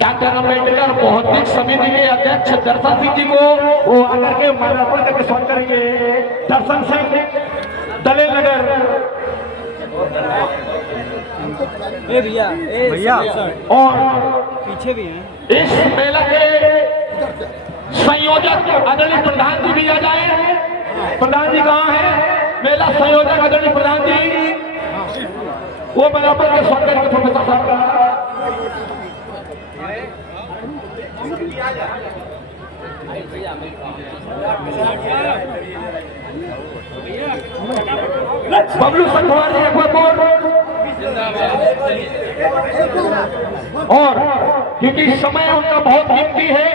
Doctor Ambedkar बौद्धिक समिति के अध्यक्ष दर्शन सिंह जी को वो आकर के माल्यार्पण करके स्वागत करेंगे। दर्शन सिंह दलेर नगर। भैया और पीछे भी हैं। इस मेला के संयोजक आदरणीय प्रधान जी भी आ जाए। प्रधान जी कहाँ हैं? मेला संयोजक आदरणीय प्रधान जी वो माल्यार्पण के स्वागत करेंगे। प्रोफेसर साहब का बबलू संघवार जी अकबरपुर। और क्योंकि समय उनका बहुत कीमती है,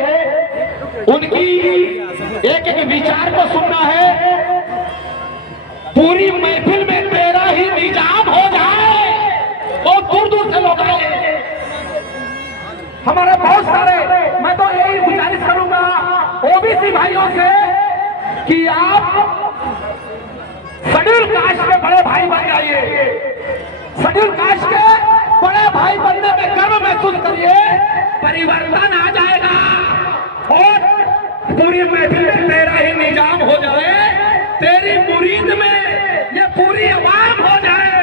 उनकी एक एक विचार को सुनना है। पूरी महफिल में तेरा ही निजाम हो जाए। बहुत दूर दूर से लोग आए, हमारे बहुत सारे। मैं तो यही गुजारिश करूंगा ओबीसी भाइयों से कि आप शेड्यूल कास्ट के बड़े भाई बन जाइए। शेड्यूल कास्ट के बड़े भाई बनने में गर्व महसूस करिए। परिवर्तन आ जाएगा और पूरी महफिल में तेरा ही निजाम हो जाए। तेरी मुरीद में ये पूरी आवाम हो जाए।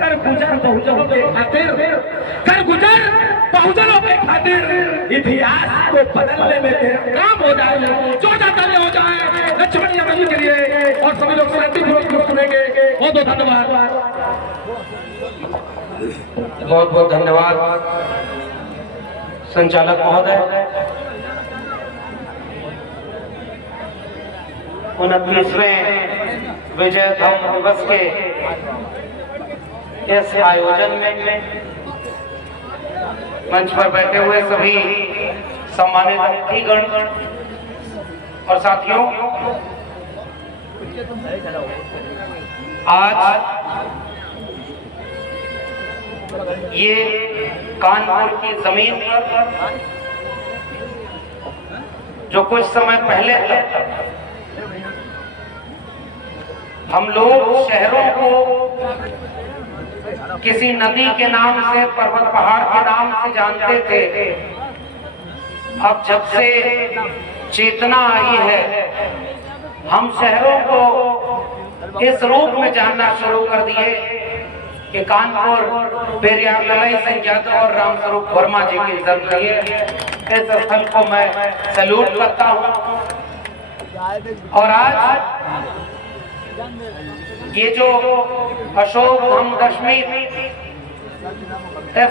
कर गुजर बहुजनों के खातिर, कर गुजर बहुजनों के खातिर इतिहास को बदलने में तेरा काम हो जाए। जो जाता हो जाए लक्ष्मण यादव के लिए। और सभी लोग शांतिपूर्वक सुनेंगे। बहुत बहुत धन्यवाद। बहुत बहुत धन्यवाद संचालक महोदय। 29वें विजयदशमी दिवस के इस आयोजन में मंच पर बैठे हुए सभी सम्मानित अतिथिगण और साथियों, आज ये कानपुर की जमीन पर जो कुछ समय पहले हम लोग शहरों को किसी नदी के नाम से, पर्वत पहाड़ के नाम से जानते थे, अब जब से चेतना आई है हम शहरों को इस रूप में जानना शुरू कर दिए कि कानपुर पेरियार ललाई सिंह यादव और रामस्वरूप वर्मा जी की धरती है। इस स्थल को मैं सैल्यूट करता हूँ। और आज ये जो अशोक धाम दशमी इस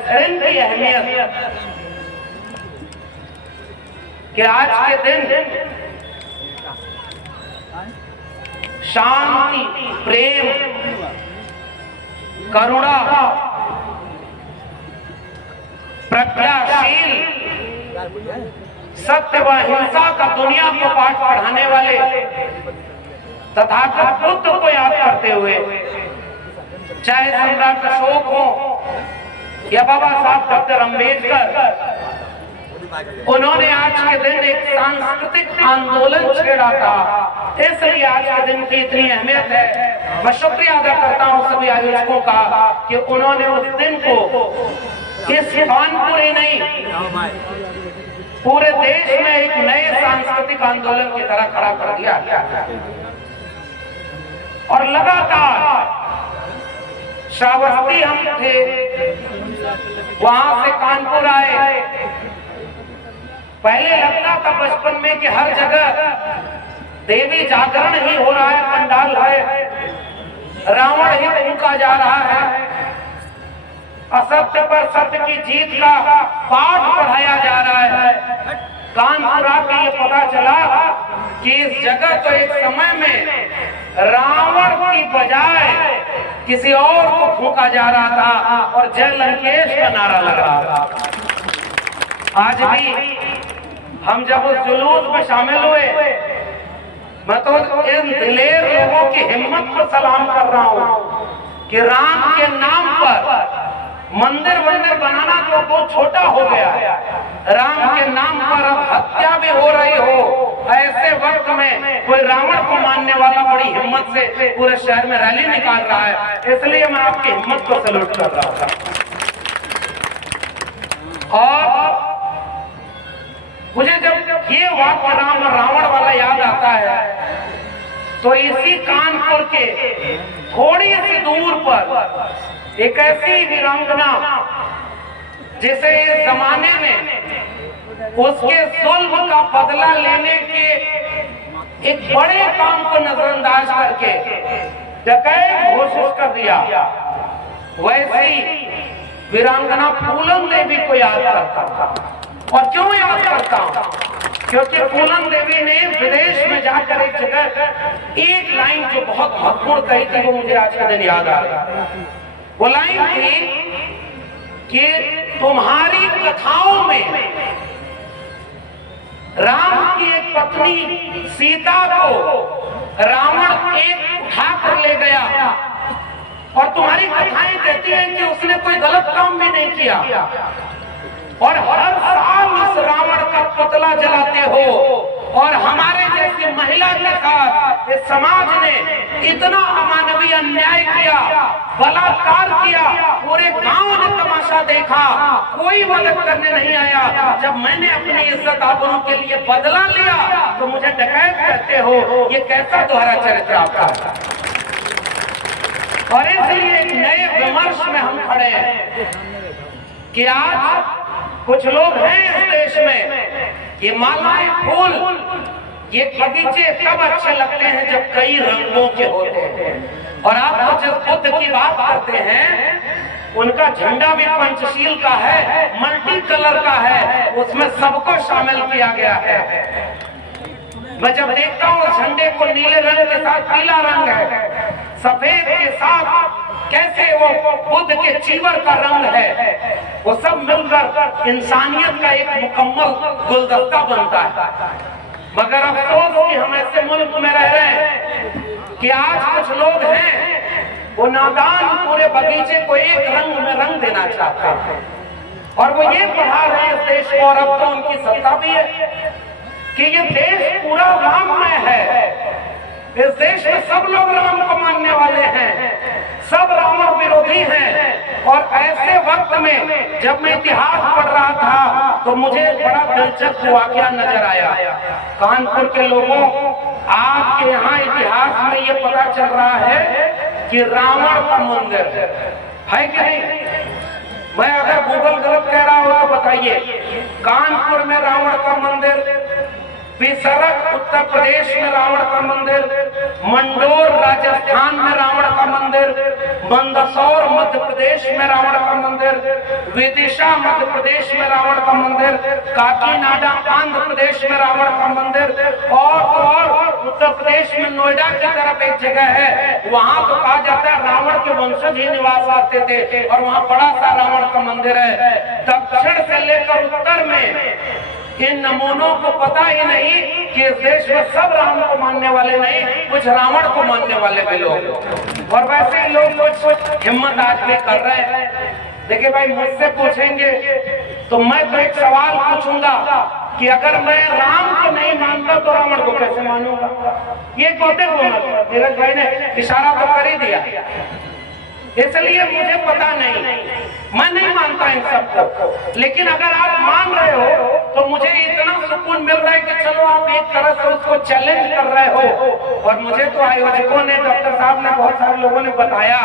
दिन की अहमियत कि आज के दिन शांति, प्रेम, करुणा, प्रज्ञाशील, सत्य व हिंसा का दुनिया को पाठ पढ़ाने वाले तथागत बुद्ध को याद करते हुए, चाहे सम्राट अशोक हो या बाबा साहब डॉक्टर अम्बेडकर, उन्होंने आज के दिन एक सांस्कृतिक आंदोलन छेड़ा था। इसलिए आज के दिन की इतनी अहमियत है। मैं शुक्रिया अदा करता हूं सभी आयोजकों का कि उन्होंने उस दिन को इस कानपुर ही नहीं पूरे देश में एक नए सांस्कृतिक आंदोलन की तरह खड़ा कर दिया। और लगातार श्रावस्ती हम थे, वहां से कानपुर आए। पहले लगता था बचपन में कि हर जगह देवी जागरण ही हो रहा है, पंडाल है, रावण ही फूंका जा रहा है, असत्य पर सत्य की जीत का पाठ पढ़ाया जा रहा है। कानपुर आके ये पता चला कि इस जगह तो एक समय में रावण की बजाय किसी और को फूंका जा रहा था और जय लंकेश का नारा लग रहा था। आज भी हम जब उस जुलूस में शामिल हुए, मैं तो इन दिलेर लोगों की हिम्मत को सलाम कर रहा हूं कि राम के नाम पर मंदिर बनाना तो बहुत छोटा हो गया है। राम के नाम पर अब हत्या भी हो रही हो, ऐसे वक्त में कोई रावण को मानने वाला बड़ी हिम्मत से पूरे शहर में रैली निकाल रहा है। इसलिए मैं आपकी हिम्मत को सैल्यूट कर रहा था। और मुझे जब ये वाक्य राम और रावण वाला याद आता है तो इसी कानपुर के थोड़ी सी दूर पर एक ऐसी वीरांगना जिसे इस जमाने में उसके जुल्म का बदला लेने के एक बड़े काम को नजरअंदाज करके डकैत घोषित कर दिया, वैसी वीरांगना फूलन देवी को याद करता था। और क्यों याद करता हूं? क्योंकि फूलन देवी ने विदेश में जाकर एक जगह एक लाइन जो बहुत महत्वपूर्ण कही थी, वो मुझे आज के दिन याद आ रही। वो लाइन थी कि तुम्हारी कथाओं में राम की एक पत्नी सीता को रावण एक उठा कर ले गया, और तुम्हारी कथाएं कहती हैं कि उसने कोई गलत काम भी नहीं किया, और हर साल इस रावण का पुतला जलाते हो, और हमारे जैसी महिला के साथ इस समाज ने इतना अमानवीय अन्याय किया, बलात्कार किया, पूरे गांव ने तमाशा देखा, कोई मदद करने नहीं आया। जब मैंने अपनी इज्जत आबरू के लिए बदला लिया तो मुझे डकैत कहते हो। ये कैसा दोहरा चरित्र आपका? और इसलिए एक नए विमर्श में हम खड़े हैं कि आज कुछ लोग हैं इस देश में, ये मालाएं, फूल, ये बगीचे तब अच्छे लगते हैं जब कई रंगों के होते हैं। और आप तो जिस बुद्ध की बात करते हैं, उनका झंडा भी पंचशील का है, मल्टी कलर का है, उसमें सबको शामिल किया गया है। मैं जब देखता हूँ झंडे को नीले रंग के साथ पीला रंग है, सफेद के साथ कैसे वो बुद्ध के चीवर का रंग है, वो सब मिलकर इंसानियत का एक मुकम्मल गुलदस्ता बनता है। मगर अफसोस कि हम ऐसे मुल्क में रह रहे हैं कि आज कुछ लोग हैं वो नादान पूरे बगीचे को एक रंग में रंग देना चाहते हैं, और वो ये बढ़ा रहे हैं इस देश को। और अब तो उनकी सत्ता भी है कि ये देश पूरा राममय है, इस देश में सब लोग राम को मानने वाले हैं, सब रावण विरोधी हैं। और ऐसे वक्त में जब मैं इतिहास पढ़ रहा था तो मुझे बड़ा दिलचस्प वाकया नजर आया। कानपुर के लोगों, आपके यहाँ इतिहास में ये पता चल रहा है कि रावण का मंदिर है कि नहीं? मैं अगर गूगल गलत कह रहा हूं तो बताइए। कानपुर में रावण का मंदिर, बिसरक उत्तर प्रदेश में रावण का मंदिर, मंडोर राजस्थान में रावण का मंदिर, मंदसौर मध्य प्रदेश में रावण का मंदिर, विदिशा मध्य प्रदेश में रावण का मंदिर, काकीनाडा आंध्र प्रदेश में रावण का मंदिर, और उत्तर प्रदेश में नोएडा की तरफ एक जगह है, वहां तो कहा जाता है रावण के वंशज ही निवास करते थे, और वहां बड़ा सा रावण का मंदिर है। दक्षिण से लेकर उत्तर में इन नमूनों को पता ही नहीं कि इस देश में सब राम को मानने वाले नहीं, कुछ रावण को मानने वाले भी लोग, और वैसे ही लोग कुछ हिम्मत आज भी कर रहे हैं। देखिए भाई, मुझसे पूछेंगे तो मैं तो एक सवाल पूछूंगा कि अगर मैं राम को नहीं मानता तो रावण को कैसे मानूंगा? ये कहते बोला धीरज भाई ने इशारा तो कर ही दिया, इसलिए मुझे पता नहीं, मैं नहीं मानता इन सबको। लेकिन अगर आप मान रहे हो तो मुझे इतना सुकून मिल रहा है कि चलो आप एक तरह से उसको चैलेंज कर रहे हो। और मुझे तो आयोजकों ने, डॉक्टर साहब ने, बहुत सारे लोगों ने बताया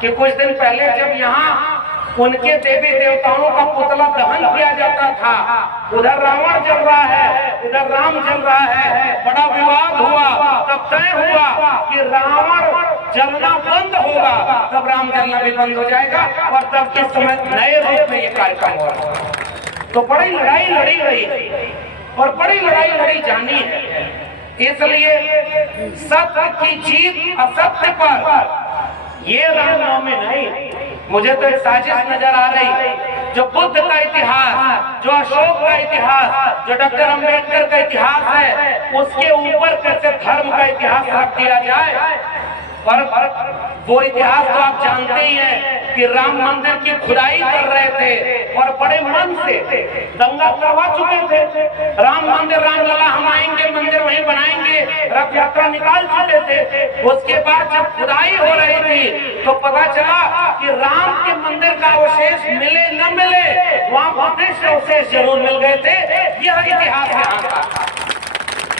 कि कुछ दिन पहले जब यहाँ उनके देवी देवताओं का पुतला दहन किया जाता था, उधर रावण जल रहा है, इधर राम जल रहा है, बड़ा विवाद हुआ, तब तय हुआ कि रावण जलना बंद होगा तब राम जलना भी बंद हो जाएगा, और तब इस समय नए रूप में ये कार्यक्रम हो रहा है। तो बड़ी लड़ाई लड़ी गई और बड़ी लड़ाई लड़ी जानी है। इसलिए सत्य की जीत असत्य पर ये रामनवमी नहीं, मुझे तो एक साजिश नजर आ रही, जो बुद्ध का इतिहास, जो अशोक का इतिहास, जो डॉक्टर अंबेडकर का इतिहास है, उसके ऊपर कैसे धर्म का इतिहास रख दिया जाए। और वो इतिहास तो आप जानते ही हैं कि राम मंदिर की खुदाई कर रहे थे और बड़े मन से दंगा करवा चुके थे। राम मंदिर, रामलला हम आएंगे, मंदिर वहीं बनाएंगे, रथ यात्रा निकाल चुके थे। उसके बाद जब खुदाई हो रही थी तो पता चला कि राम के मंदिर का अवशेष मिले न मिले, वहाँ बुद्धिस्ट अवशेष जरूर मिल गए थे। यह इतिहास यहाँ का,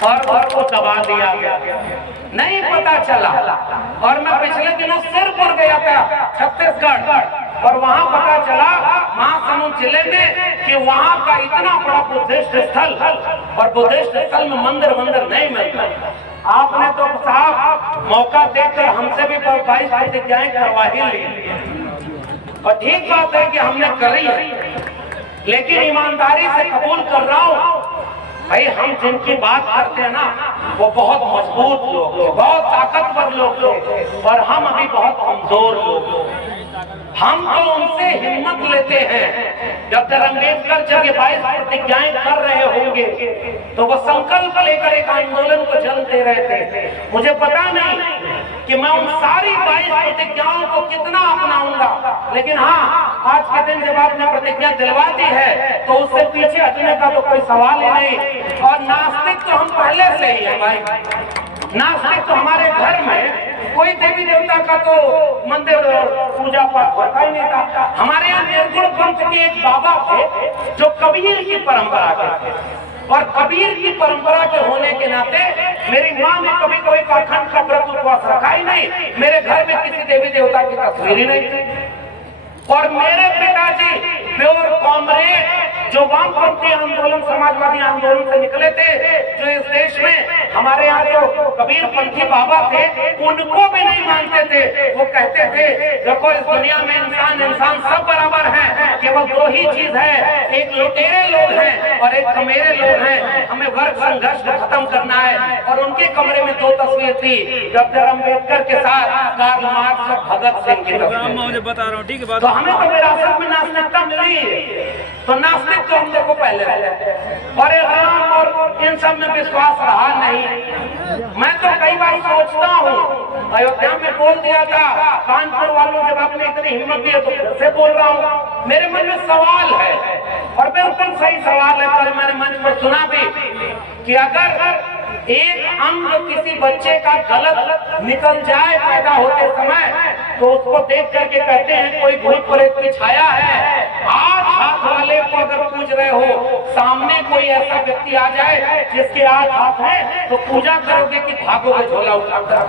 और को दबा दिया गया, नहीं पता चला। और मैं पिछले दिनों सिरपुर गया था छत्तीसगढ़, और वहां पता चला महासमुंद जिले में कि वहां का इतना बड़ा बुद्धिस्ट स्थल, और बुद्धिस्ट स्थल में मंदिर नहीं मिलता। आपने तो साहब मौका देकर हमसे भी 22 प्रतिज्ञाएं करवा ही ली, और ठीक बात है कि हमने करी है, लेकिन ईमानदारी से कबूल कर रहा हूं भाई, हम जिनकी बात करते हैं ना वो बहुत मजबूत लोग थे, बहुत ताकतवर लोग थे, और हम अभी बहुत कमजोर लोग। हम तो उनसे हिम्मत लेते हैं। डॉक्टर अंबेडकर जब ये 22 प्रतिज्ञाएं कर रहे होंगे तो वो संकल्प लेकर एक आंदोलन को जन्म दे रहे थे। मुझे पता नहीं कि मैं उन सारी 22 प्रतिज्ञाओं को कितना अपनाऊंगा, लेकिन हाँ, आज के दिन जब आपने प्रतिज्ञा दिलवा दी है तो उससे पीछे हटने का तो कोई सवाल ही नहीं। और नास्तिक तो हम पहले से ही है भाई, नास्तिक तो हमारे घर में कोई देवी देवता का तो मंदिर पूजा पाठ होता ही नहीं था। हमारे यहाँ निर्गुण पंथ के एक बाबा थे जो कबीर की परंपरा के थे, और कबीर की परंपरा के होने के नाते मेरी माँ ने कभी अखंड का व्रत उपवास रखा ही नहीं, मेरे घर में किसी देवी देवता की तस्वीर ही नहीं थी। और मेरे पिताजी प्योर कॉमरेड जो वामपंथी आंदोलन, समाजवादी आंदोलन से निकले थे, जो इस देश में हमारे यहाँ जो कबीर पंथी बाबा थे उनको भी नहीं मानते थे। वो कहते थे देखो इस दुनिया में इंसान सब बराबर हैं, केवल दो ही चीज है, एक लुटेरे लोग हैं और एक कमेरे लोग हैं, हमें वर्ग संघर्ष को खत्म करना है। और उनके कमरे में 2 तस्वीर थी, डॉक्टर अंबेडकर के साथ कार्ल मार्क्स और भगत सिंह की तस्वीर। मुझे बता रहा हूँ, ठीक है। तो हमें तो विरासत में नास्तिकता मिली, तो नास्तिक तो हम लोग को पहले और राम और इन सब में विश्वास रहा नहीं। मैं तो कई बार सोचता हूँ, अयोध्या में बोल दिया था, कानपुर वालों जब आपने इतनी हिम्मत दी है तो फिर से बोल रहा हूँ, मेरे मन में सवाल है और बिल्कुल सही सवाल है। कल मैंने मंच पर सुना भी कि अगर एक अंग किसी बच्चे का गलत निकल जाए पैदा होते समय तो उसको देख करके कहते हैं कोई भूत प्रेत की छाया है। 8 हाथ वाले को अगर पूज रहे हो, सामने कोई ऐसा व्यक्ति आ जाए जिसके 8 हाथ हैं तो पूजा करोगे कि भागोगे झोला उठाकर?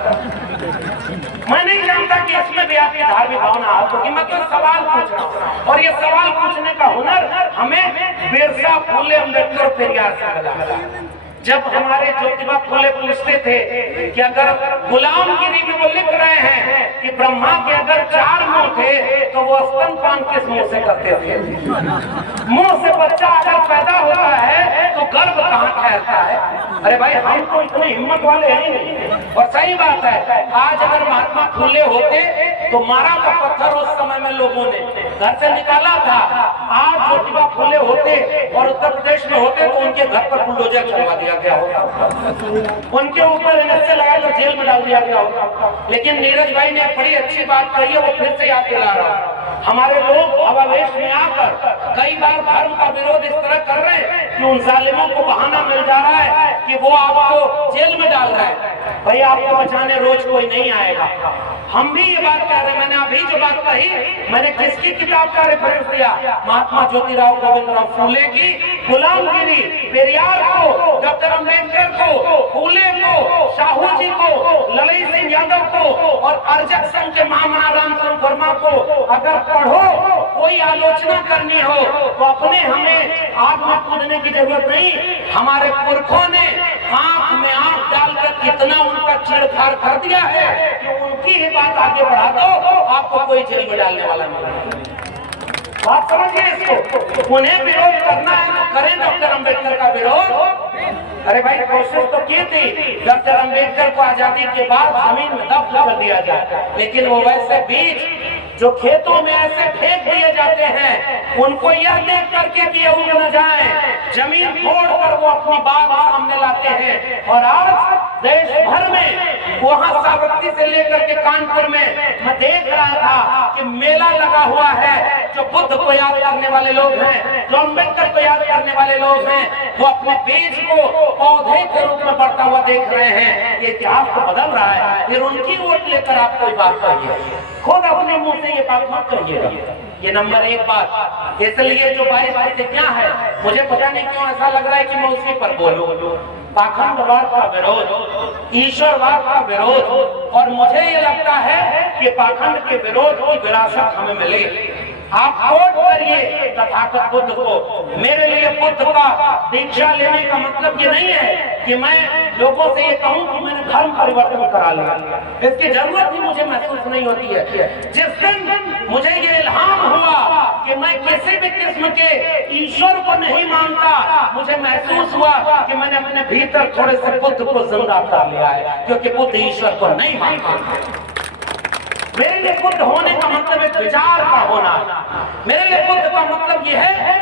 मैं नहीं जानता कि इसमें भी आपकी धार्मिक भावना आ होगी। मैं तो सवाल पूछ रहा हूँ, और ये सवाल पूछने का हुनर हमें बिरसा, फुले, अम्बेडकर, पेरियार से मिला। जब हमारे ज्योतिबा फुले पूछते थे कि अगर गुलामगिरी में वो लिख रहे हैं कि ब्रह्मा के अगर 4 मुंह थे तो वो स्तनपान किस मुंह से करते थे? मुंह से बच्चा अगर पैदा होता है तो गर्भ कहाँ ठहरता है? अरे भाई, हम तो इतने हिम्मत वाले हैं नहीं। और सही बात है, आज अगर महात्मा फुले होते तो मारा था पत्थर उस समय में लोगों ने, घर से निकाला था। आज ज्योतिबा फुले होते और उत्तर प्रदेश में होते तो उनके घर पर बुलडोजर चलवा दिया गया होता, उनके ऊपर एनएसए लगाकर जेल में डाल दिया गया होता। लेकिन नीरज भाई ने बड़ी अच्छी बात कही है, वो फिर से याद दिला रहा हूं। हमारे लोग आवेश में आकर कई बार धर्म का विरोध इस तरह कर रहे हैं कि उन जालिमों को बहाना मिल जा रहा है कि वो आपको जेल में डाल रहा है। भाई, आपको बचाने रोज कोई नहीं आएगा। हम भी ये बात कह रहे हैं। मैंने अभी जो बात कही, मैंने किसकी किताब का रेफरेंस दिया? महात्मा ज्योतिराव गोविंदराव फूले की गुलामगिरी। पेरियार को, डॉक्टर अंबेडकर को, फूले को, साहू जी को, ललित सिंह यादव को और अर्जक संघ के महामना रामचंद्र वर्मा को अगर पढ़ो, कोई आलोचना करनी हो तो अपने हमें आग में कूदने की जरूरत नहीं। हमारे पुरखों ने आंख में आंख डालकर कितना उनका छेड़छाड़ कर दिया है कि उनकी ही बात आगे बढ़ा दो, आपको कोई जेल में डालने वाला नहीं। बात समझिए इसको। उन्हें विरोध करना है तो करें डॉक्टर अंबेडकर का विरोध। अरे भाई, कोशिश तो की थी डॉक्टर अंबेडकर को आजादी के बाद जमीन में दफन कर दिया जाए, लेकिन वो वैसे बीज जो खेतों में ऐसे फेंक दिए जाते हैं, उनको यह देख करके कि उग न जाए, जमीन तोड़कर वो अपनी बात सामने लाते हैं। और आज देश भर में, वहां साबरमती से लेकर के कानपुर में मैं देख रहा था कि मेला लगा हुआ है। जो बुद्ध को याद करने वाले लोग हैं, जो अम्बेडकर को याद करने वाले लोग हैं, वो अपने बीज को पौधे के रूप में बढ़ता हुआ देख रहे हैं। ये इतिहास को बदल रहा है। फिर उनकी वोट लेकर आप कोई बात कहिए, खुद अपने मुंह से ये बात मत कहिएगा। ये नंबर 1 बात। इसलिए जो 22 प्रतिज्ञा है, मुझे पता नहीं क्यों ऐसा लग रहा है कि मैं उसी पर बोलूं। पाखंडवाद का विरोध, ईश्वरवाद का विरोध, और मुझे ये लगता है कि पाखंड के विरोध की विरासत हमें मिले। आप वोट करिए तथागत बुद्ध को। मेरे लिए बुद्ध का दीक्षा लेने का मतलब ये नहीं है कि मैं लोगों से ये कहूं कि मैंने धर्म परिवर्तन करा लिया। इसकी जरूरत ही मुझे महसूस नहीं होती है। जिस दिन मुझे ये इल्हाम हुआ कि मैं किसी भी किस्म के ईश्वर को नहीं मानता, मुझे महसूस हुआ कि मैंने अपने भीतर थोड़े से बुद्ध को जिंदा कर लिया है, क्योंकि बुद्ध ईश्वर को नहीं मानता। मेरे लिए बुद्ध होने का मतलब एक विचार का होना। मेरे लिए बुद्ध का मतलब यह है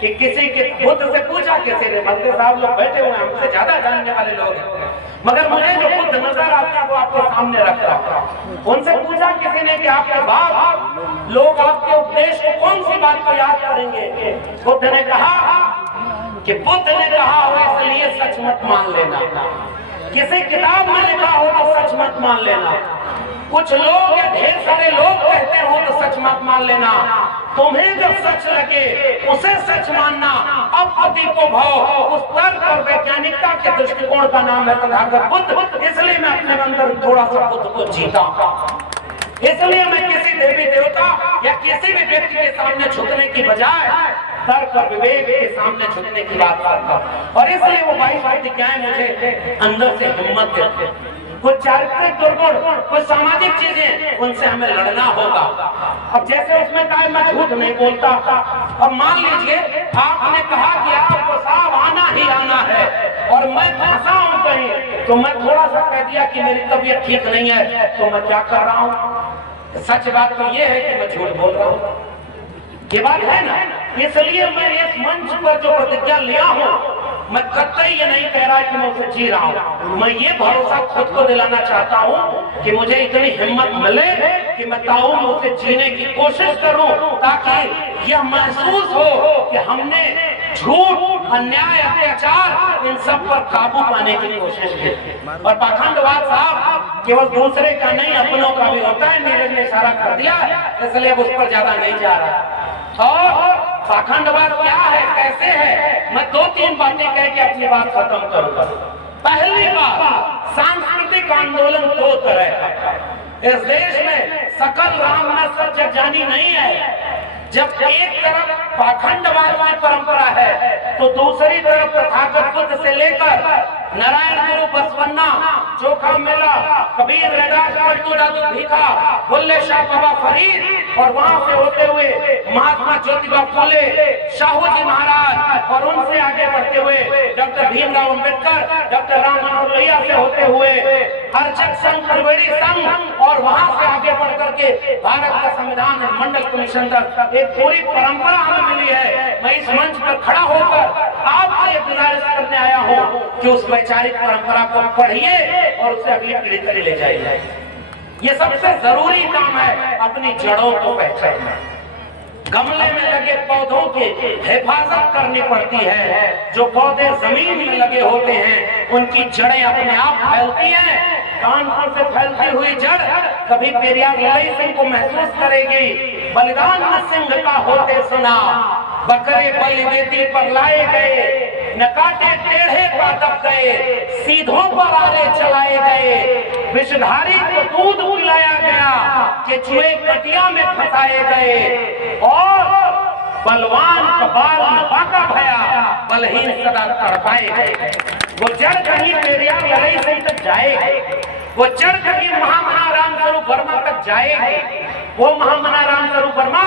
कि किसी के बुद्ध से पूछा, किसी ने, मंत्री साहब लोग बैठे हुए हैं, हमसे ज्यादा जानने वाले लोग हैं, मगर मुझे जो बुद्ध नजर आता है वो आपके सामने रख रहा। उनसे पूछा किसी ने कि आपके बाद लोग आपके उपदेश को कौन सी बात को याद करेंगे? बुद्ध ने कहा कि बुद्ध ने कहा हो इसलिए सच मत मान लेना। किसी किताब में लिखा हो तो सच मत मान लेना। कुछ लोग या ढेर सारे लोग कहते हो तो सच मत मान लेना। तुम्हें जब सच लगे उसे सच मानना। अब अति को भाव उस तर्क और वैज्ञानिकता के दृष्टिकोण का नाम है तथागत बुद्ध। इसलिए मैं अपने अंदर थोड़ा सा बुद्ध को जीता। इसलिए मैं किसी देवी देवता या किसी भी व्यक्ति के सामने झुकने की बजाय तर्क और विवेक के सामने झुकने की बात करता हूं। और इसलिए वो 22 प्रतिज्ञाएं मुझे अंदर से हिम्मत देती हैं। कुछ चारित्रिक दुर्गुण, कुछ सामाजिक चीजें, उनसे हमें लड़ना होगा। अब जैसे उसमें कहा मैं झूठ नहीं बोलता। अब मान लीजिए आपने कहा कि आपको साहब आना ही आना है और मैं फंसा हूं कहीं, तो मैं थोड़ा सा कह दिया कि मेरी तबीयत ठीक नहीं है, तो मैं क्या कर रहा हूं? सच बात तो ये है कि मैं झूठ बोल रहा हूं। ये बात है ना। इसलिए मैं इस मंच पर जो प्रतिज्ञा लिया हूं, मैं कतई ये नहीं कह रहा कि मैं उसे जी रहा हूं। मैं ये भरोसा खुद को दिलाना चाहता हूं कि मुझे इतनी हिम्मत मिले कि मैं ताऊं उसे जीने की कोशिश करूं, ताकि यह महसूस हो कि हमने झूठ, अन्याय, अत्याचार इन सब पर काबू पाने की कोशिश की। और पाखंडवाद साहब केवल दूसरे का नहीं, अपनों का भी होता है। नीरज ने इशारा कर दिया, इसलिए उस पर ज्यादा नहीं जा रहा। और पाखंडवाद क्या है, कैसे है, मैं 2-3 बातें कह के अपनी बात खत्म करूंगा। पहली बात, सांस्कृतिक आंदोलन 2 तरह का इस देश में सकल राम न सब जग जानी नहीं है। जब एक तरफ पाखंडवाद की परंपरा है तो दूसरी तरफ तथागत बुद्ध से लेकर नारायण गुरु बसवन्ना, चोखा मेला, कबीर रैदास, पलटू दादू भीखा, बुल्ले शाह बाबा फरीद, और वहां से होते हुए महात्मा ज्योतिबा फुले, शाहू जी महाराज, और उनसे आगे बढ़ते हुए डॉक्टर भीमराव अंबेडकर, डॉक्टर राम मनोहर लोहिया से होते हुए हरचक संघ, त्रिवेणी संघ, और वहां से आगे बढ़ करके भारत का संविधान मंडल कमीशन तक एक पूरी परंपरा हमें मिली है। मैं इस मंच पर खड़ा होकर आपसे गुजारिश करने आया हूँ कि उस वैचारिक परंपरा को पढ़िए और उसे अगली पीढ़ी तक ले जाइए। ये सबसे जरूरी काम है, अपनी जड़ों को पहचानना। गमले में लगे पौधों की हिफाजत करनी पड़ती है। जो पौधे जमीन में लगे होते हैं उनकी जड़ें अपने आप फैलती हैं। कानपुर से फैलती हुई जड़ कभी पेरियार लड़ाई सिंह को महसूस करेगी। बलिदान सिंह का होते सुना, बकरे बलिवेदी पर लाए गए, न काटे टेढ़े का दब गए, सीधों पर आरे चलाए गए, विषधारी को दूध पिलाया गया, केचुए कटिया में फंसाए गए, और बलवान कबाल न पाका भया, बलहीन सदा तड़पाए गए। वो जड़ कहीं पेरियार लड़ाई सिंह तक जाएगी, वो जड़ कहीं महामना रामस्वरूप वर्मा तक जाएगी। वो महामना रामस्वरूप वर्मा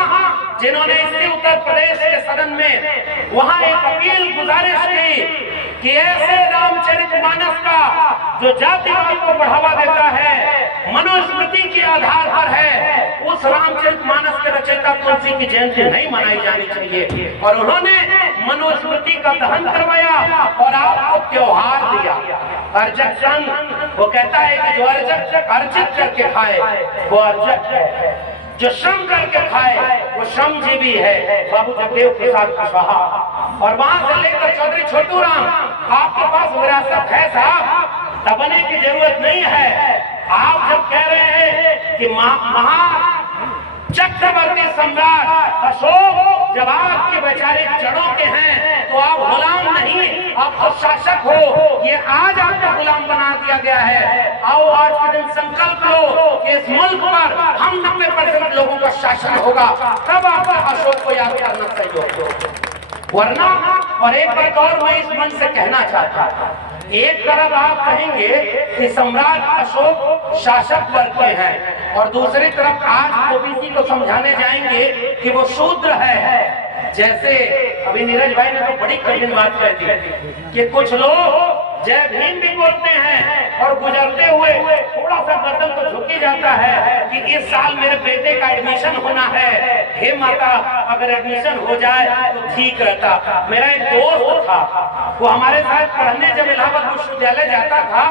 जिन्होंने इसी उत्तर प्रदेश के सदन में वहां एक अपील गुजारिश की कि ऐसे रामचरितमानस का जो जातिवाद को बढ़ावा देता है, मनुस्मृति के आधार पर है, उस रामचरितमानस के रचयिता तुलसी की जयंती नहीं मनाई जानी चाहिए। और उन्होंने मनुस्मृति का दहन करवाया और आपको त्योहार दिया। अर्जक संघ वो कहता है कि जो अर्जित करके खाए वो अर्जक है, जो श्रम करके खाए वो श्रमजीवी है। बाबू जगदेव प्रसाद कुशवाहा, और वहां से लेकर चौधरी छोटू राम, आपके पास विरासत है साहब, दबने की जरूरत नहीं है। आप जब कह रहे हैं कि चक्रवर्ती सम्राट अशोक जब आपके वैचारिक जड़ों के हैं तो आप गुलाम नहीं, आप तो शासक हो। ये आज आपको गुलाम बना दिया गया है। आओ आज के दिन संकल्प लो कि इस मुल्क पर हम 90% लोगों का शासन होगा, तब आप अशोक को याद करना चाहिए। वरना और एक बात और मैं इस मन से कहना चाहता था, एक तरफ आप कहेंगे कि सम्राट अशोक शासक वर्ग के हैं और दूसरी तरफ आज ओबीसी को समझाने जाएंगे कि वो शूद्र है। जैसे अभी नीरज भाई ने तो बड़ी कठिन बात कह दी कि कुछ लोग जय भीम भी बोलते हैं और गुजरते हुए थोड़ा सा गर्दन तो झुक ही जाता है कि इस साल मेरे बेटे का एडमिशन होना है, हे माता अगर एडमिशन हो जाए तो ठीक रहता। मेरा एक दोस्त था, वो हमारे साथ पढ़ने जब इलाहाबाद विश्वविद्यालय जाता था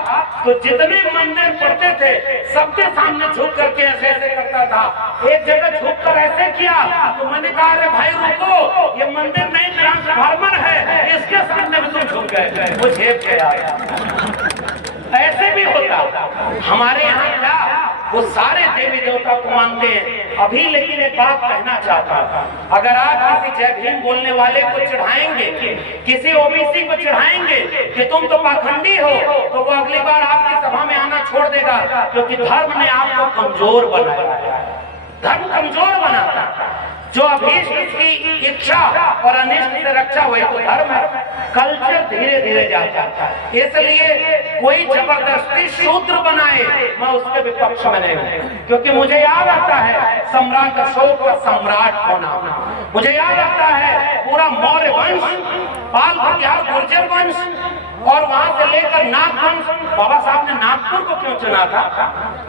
तो जितने मंदिर पढ़ते थे सबके सामने झुक करके ऐसे ऐसे करता था। एक जगह झुक कर ऐसे किया तो मैंने कहा अरे भाई रुको, ये मंदिर नहीं ट्रांसफार्मर है, इसके सामने भी तुम झुक गए। वो झेप गया। ऐसे भी होता हमारे यहाँ क्या, वो सारे देवी देवता को मानते हैं। अभी लेकिन एक बात कहना चाहता था, अगर आप किसी जय भीम बोलने वाले को चिढ़ाएंगे, किसी ओबीसी को चिढ़ाएंगे कि तुम तो पाखंडी हो, तो वो अगली बार आपकी सभा में आना छोड़ देगा, क्योंकि धर्म ने आपको कमजोर बनाया। धर्म कमजोर बनाता, जो अभीष्ट की इच्छा और अनिष्ट से रक्षा हुई तो धर्म है। कल्चर धीरे धीरे जाता है, इसलिए कोई जबरदस्ती शूद्र बनाए मैं उसके विपक्ष में नहीं हूं, क्योंकि मुझे याद आता है सम्राट अशोक का सम्राट होना, मुझे याद आता है पूरा मौर्य वंश, पाल भटियार गुर्जर वंश और वहां से लेकर नागवंश। बाबा साहब ने नागपुर को क्यों चुना था,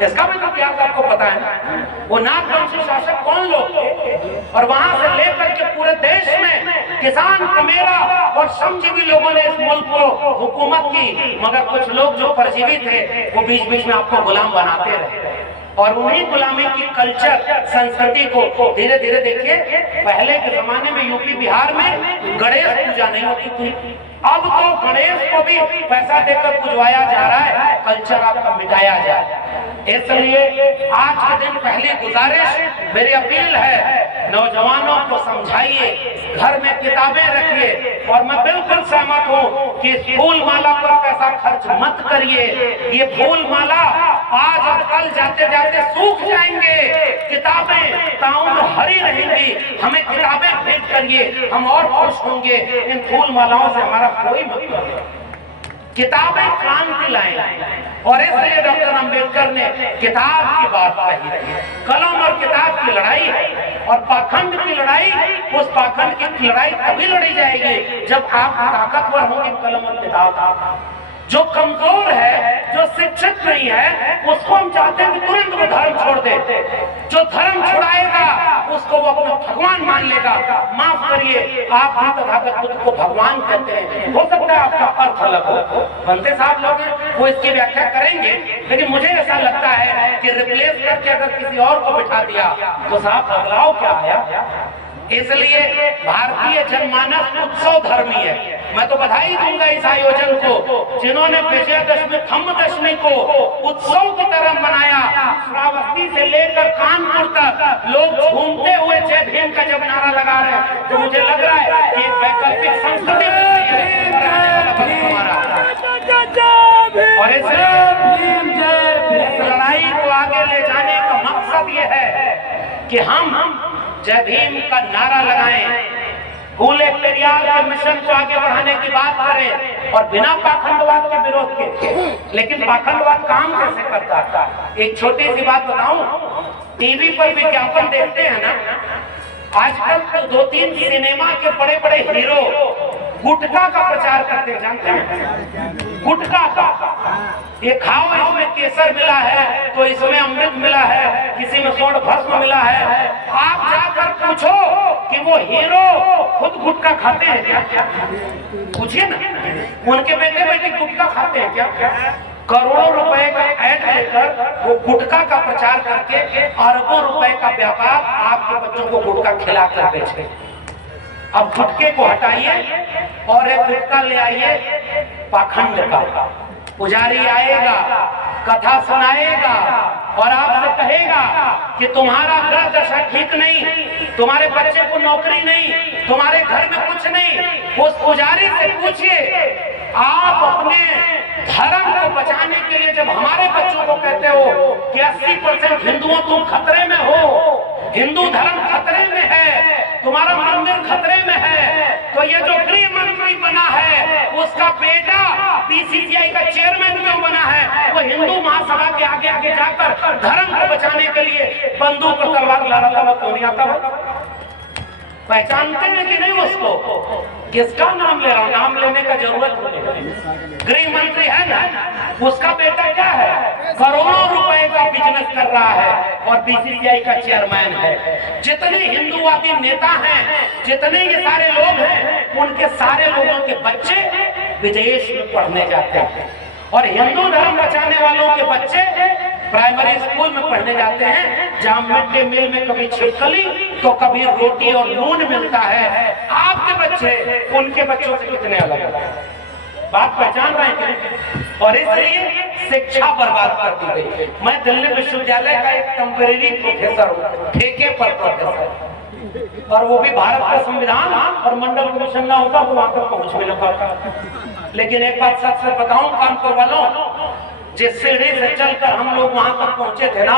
इसका भी तो इतिहास आपको पता है ना। वो नागवंशी शासक कौन लोग थे, और वहां से लेकर के पूरे देश में किसान, कमेरा और श्रमजीवी लोगों ने इस मुल्क को हुकूमत की, मगर कुछ लोग जो परजीवी थे वो बीच बीच में आपको गुलाम बनाते रहे। और उन्हीं गुलामी की कल्चर संस्कृति को धीरे धीरे देखिए, पहले के जमाने में यूपी बिहार में गणेश पूजा नहीं होती थी, अब तो गणेश को भी पैसा देकर पूजवाया जा रहा है, कल्चर आपका मिटाया जा रहा है। इसलिए आज के दिन पहली गुजारिश, मेरी अपील है, नौजवानों को समझाइए, घर में किताबें रखिए। और मैं बिल्कुल सहमत हूँ कि फूल माला पर पैसा खर्च मत करिए। ये फूल माला आज और कल जाते जाते सूख जाएंगे, किताबें ताउम्र हरी रहेंगी। हमें किताबें भेंट करिए, हम और खुश होंगे। इन फूल मालाओं से हमारा कोई मतलब नहीं। किताबें क्रांति लाएं, और इसलिए डॉक्टर अंबेडकर ने किताब की बात कही। कलम और किताब की लड़ाई और पाखंड की लड़ाई, उस पाखंड की लड़ाई तभी लड़ी जाएगी जब आप ताकतवर होंगे कलम और किताब। जो कमजोर है, जो शिक्षित नहीं है, उसको हम चाहते हैं कि तुरंत वो धर्म छोड़ दे। जो धर्म छुड़ाएगा उसको वो अपना भगवान मान लेगा। माफ करिए, आप भी तथागत बुद्ध को भगवान कहते हैं, हो सकता है आपका अर्थ अलग हो, बंदे साहब लोग वो इसकी व्याख्या करेंगे, लेकिन मुझे ऐसा लगता है कि रिप्लेस करके अगर किसी और को बिठा दिया तो साहब बदलाव क्या आया। इसलिए भारतीय जनमानस उत्सव धर्मी है। मैं तो बधाई दूंगा इस आयोजन को, जिन्होंने विजयदशमी, खम्बदशमी को उत्सव की तरह बनाया। श्रावस्ती से लेकर कानपुर तक लोग घूमते हुए जय भीम का जब नारा लगा रहे हैं, तो मुझे लग रहा है कि एक वैकल्पिक संस्कृति और इस लड़ाई को आगे ले जाने का मकसद ये है कि हम जय भीम का नारा लगाएं, फूले पेरियार के मिशन को आगे बढ़ाने की बात करें, और बिना पाखंडवाद के विरोध के। लेकिन पाखंडवाद काम कैसे करता है? एक छोटी सी बात बताऊं, टीवी पर विज्ञापन देखते हैं ना, आजकल तो 2-3 सिनेमा के बड़े बड़े हीरो गुटखा का प्रचार करते हैं, जानते हैं? गुटखा का, ये खाओ, इसमें केसर मिला है तो इसमें अमृत मिला है, किसी में स्वर्ण भस्म मिला है। आप जाकर पूछो कि वो हीरो खुद गुटखा खाते हैं क्या? पूछिए ना, उनके बेटे बेटे गुटखा खाते हैं क्या? करोड़ों रुपए का ऐड लेकर वो गुटखा का प्रचार करके अरबों रुपए का व्यापार आपके बच्चों को गुटखा खिलाकर बेचे। अब गुटखे को हटाइए और एक गुटखा ले आइए पाखंड का। पुजारी आएगा, कथा सुनाएगा, और आपसे कहेगा कि तुम्हारा ग्रह दशा ठीक नहीं, तुम्हारे बच्चे को नौकरी नहीं, तुम्हारे घर में कुछ नहीं, उस पुजारी से पूछिए। आप अपने धर्म को बचाने के लिए जब हमारे बच्चों को कहते हो कि 80% हिंदुओं तुम खतरे में हो, हिंदू धर्म खतरे में है, तुम्हारा मंदिर खतरे में है, तो ये जो गृह मंत्री बना है उसका बेटा बीसीसीआई का चेयरमैन क्यों बना है? वो हिंदू महासभा के आगे आगे जाकर धर्म को बचाने के लिए बंदूक और तलवार लड़ाता हुआ क्यों नहीं आता? पहचानते हैं कि नहीं उसको? किसका नाम ले रहा हूं? नाम लेने का जरूरत नहीं। गृह मंत्री है ना, उसका बेटा क्या है? करोड़ों रुपए का बिजनेस कर रहा है और बीसीसीआई का चेयरमैन है। जितने हिंदूवादी नेता हैं, जितने ये सारे लोग हैं, उनके सारे लोगों के बच्चे विदेश में पढ़ने जाते हैं और हिंदू धर्म बचाने वालों के बच्चे प्राइमरी स्कूल में पढ़ने जाते हैं, जहां मिड डे मील में कभी छिपकली तो कभी रोटी और नून मिलता है। आपके बच्चे उनके बच्चों से कितने अलग हैं? बात पहचान रहे हैं? और इसलिए शिक्षा बर्बाद कर दी गई। मैं दिल्ली विश्वविद्यालय का एक टेम्परेरी प्रोफेसर हूँ, ठेके पर प्रोफेसर, और वो भी भारत का संविधान और मंडल कमीशन ना होता तो वहां तक पहुंच भी न पाता। लेकिन एक बात सच सच बताऊं कानपुर वालों, जिस सीढ़ी से चलकर हम लोग वहां तक पहुंचे थे ना,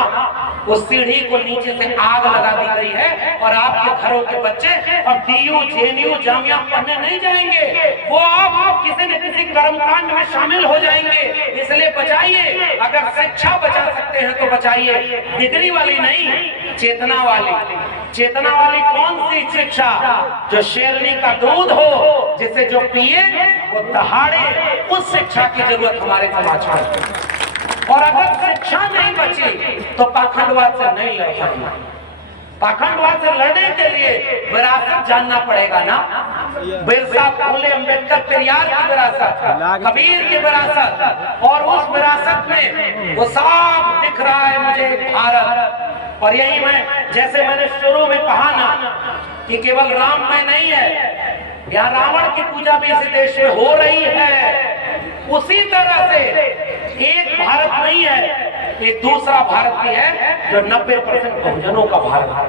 उस सीढ़ी को नीचे से आग लगा दी गई है और आपके घरों के बच्चे अब डीयू जेएनयू जामिया पढ़ने नहीं जाएंगे, वो आप किसी न किसी कर्मकांड में शामिल हो जाएंगे। इसलिए बचाइए, अगर शिक्षा बचा सकते हैं तो बचाइए, डिग्री वाली नहीं, चेतना वाली। चेतना वाली कौन सी शिक्षा? जो शेरनी का दूध हो, जिसे जो पिए वो दहाड़े, उस शिक्षा की जरूरत हमारे समाज में। और अगर शिक्षा नहीं बची तो पाखंडवाद से नहीं लड़ पाएंगे। पाखंडवाद से लड़ने के लिए विरासत जानना पड़ेगा ना। बिरसा, फूले, अम्बेडकर, पेरियार की विरासत, कबीर की विरासत, और उस विरासत में वो साफ दिख रहा है मुझे भारत। और यही मैं, जैसे मैंने शुरू में कहा ना कि केवल राम में नहीं है, यहाँ रावण की पूजा भी इस देश में हो रही है। उसी तरह से एक भारत नहीं है, एक दूसरा भारत भी है जो 90% बहुजनों का भारत है।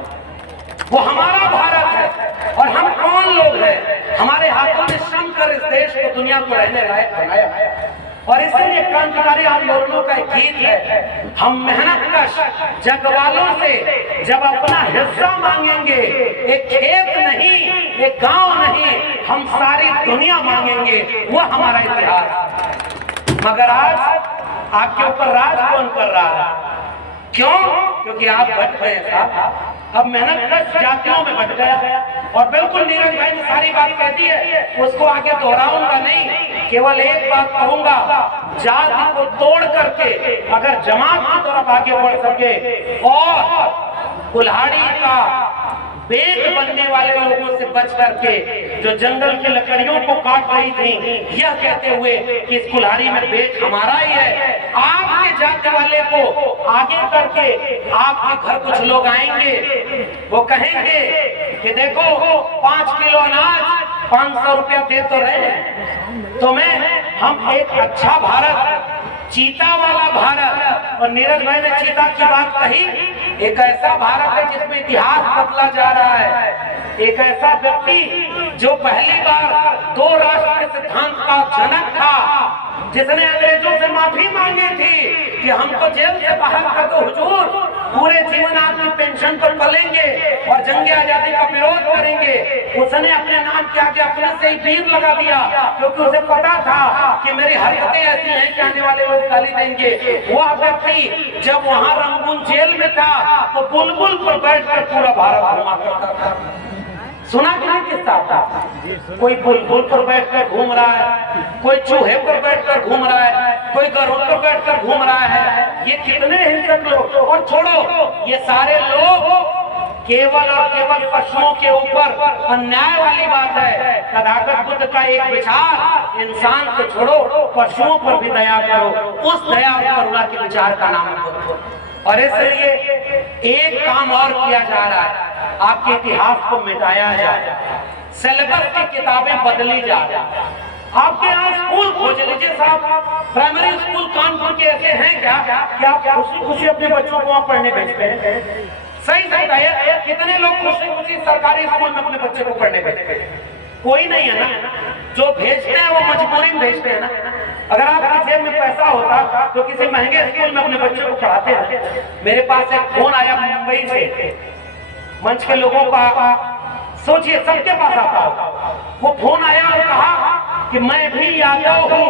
वो हमारा भारत है। और हम कौन लोग हैं? हमारे हाथों ने श्रम कर इस देश को, दुनिया को रहने लायक बनाया है। और इसलिए क्रांतिकारी आंदोलनों का एक गीत है, हम मेहनतकश जग वालों से जब अपना हिस्सा मांगेंगे, एक खेत नहीं, एक गांव नहीं, हम सारी दुनिया मांगेंगे, वो हमारा इतिहास। मगर आज आपके ऊपर राज कौन कर रहा है? क्यों? क्योंकि आप बट गए साहब। अब मेहनत जातियों में बट गया। और बिल्कुल नीरज भाई ने सारी बात कह दी है, उसको आगे दोहराऊंगा नहीं, केवल एक बात कहूंगा, जाति को तोड़ करके अगर जमात की तरफ आगे बढ़ सके और कुल्हाड़ी का बेग बनने वाले लोगों से बच करके जो जंगल की लकड़ियों को काट रही थी, यह कहते हुए कि इस कुल्हाड़ी में बेग हमारा ही है, आपके जाति वाले को आगे करके आपके घर कुछ लोग आएंगे, वो कहेंगे कि देखो 5 किलो अनाज 500 रुपया दे तो रहे, तो हम एक अच्छा भारत, चीता वाला भारत। और नीरज भाई ने चीता की बात कही, एक ऐसा भारत है जिसमें इतिहास बदला जा रहा है, एक ऐसा व्यक्ति जो पहली बार 2 राष्ट्र के सिद्धांत का जनक था, जिसने अंग्रेजों से माफी मांगी थी कि हमको जेल से बाहर कर दो हुजूर, पूरे जीवन आपकी पेंशन पर पलेंगे और जंग आजादी का विरोध करेंगे। उसने अपने नाम के आगे अपने से ही वीर लगा दिया, क्योंकि उसे पता था कि मेरी हरकतें ऐसी हैं कि आने वाले लोग गाली देंगे। वह व्यक्ति जब वहां रंगून जेल में था तो बुलबुल पर बैठकर पूरा भारत घुमा करता था। सुना कि नहीं किस्सा था? कोई बुलबुल पर बैठकर घूम रहा है, कोई चूहे पर बैठकर घूम रहा है, कोई गरुड़ पर बैठकर घूम रहा है। ये कितने हिंसक लोग! और छोड़ो, ये सारे लोग केवल और केवल पशुओं के ऊपर अन्याय वाली बात है। तथागत बुद्ध का एक विचार, इंसान को छोड़ो, पशुओं पर भी दया करो, उस दया और करुणा के विचार का नाम है बुद्ध। और इसलिए एक काम और किया जा रहा है, आपके इतिहास को मिटाया जाए, सिलेबस की किताबें बदली जा रही। आपके यहाँ स्कूल खोज लीजिए साहब, प्राइमरी स्कूल कानपुर के ऐसे हैं क्या कि आप खुशी खुशी अपने बच्चों को वहाँ पढ़ने भेजते हैं? सही सही बताइए, कितने लोग खुशी खुशी सरकारी स्कूल में अपने बच्चे को पढ़ने भेजते हैं? कोई नहीं है ना। जो भेजते हैं वो मजबूरी में भेजते हैं ना। अगर आपकी जेब में पैसा होता तो किसी महंगे स्कूल में अपने बच्चे को पढ़ाते हैं। मेरे पास एक फोन आया मुंबई से, मंच के लोगों का, सोचिए सबके पास आता हो, वो फोन आया और कहा कि मैं भी यादव हूँ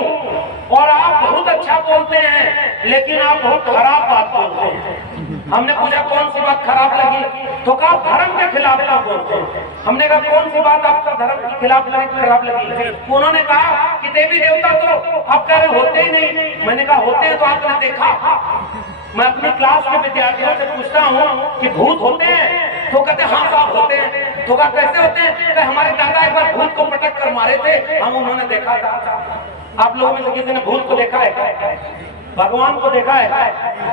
और आप बहुत अच्छा बोलते हैं लेकिन आप बहुत खराब बात बोलते हैं। हमने पूछा कौन सी बात खराब लगी, तो कहा धर्म के खिलाफ आप बोलते हैं। हमने कहा कौन सी बात आपका धर्म के खिलाफ खराब लगी? उन्होंने कहा कि देवी देवता तो आप कह रहे होते ही नहीं। मैंने कहा होते हैं तो आपने देखा? मैं अपनी क्लास के विद्यार्थियों से पूछता हूँ कि भूत होते हैं, तो कहते हाँ साहब होते हैं। तो कहा कैसे होते हैं? तो हमारे दादा एक बार भूत को पटक कर मारे थे, हम उन्होंने देखा था। आप लोगों में से किसी ने भूत को देखा है? भगवान को देखा है?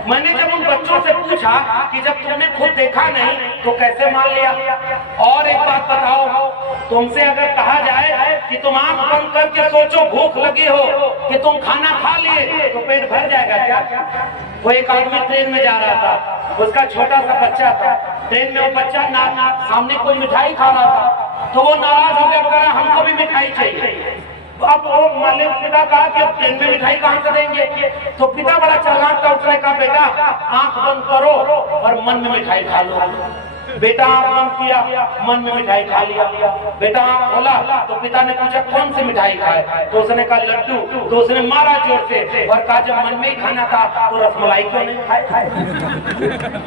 मैंने जब उन बच्चों से पूछा कि जब तुमने खुद देखा नहीं तो कैसे मान लिया? और एक बात बताओ, तुमसे अगर कहा जाए कि तुम आंख बंद करके सोचो भूख लगी हो कि तुम खाना खा लिए तो पेट भर जाएगा क्या? वो एक आदमी ट्रेन में जा रहा था, उसका छोटा सा बच्चा था, ट्रेन में वो बच्चा ना सामने कोई मिठाई खा रहा था, तो वो नाराज हो गया, कह रहा हमको भी मिठाई चाहिए। अब वो मालिक पिता कहा कि अब ट्रेन में मिठाई कहां से देंगे? तो पिता बड़ा चालाक था, उसने कहा बेटा आंख बंद करो और मन में मिठाई खा लो। बेटा आंख बंद किया, मन में मिठाई खा लिया। बेटा आंख खोला तो पिता ने पूछा कौन सी मिठाई खाए? तो उसने कहा लड्डू। तो उसने मारा जोर से और कहा जब मन में ही खाना था तो रसमलाई क्यों नहीं खाए?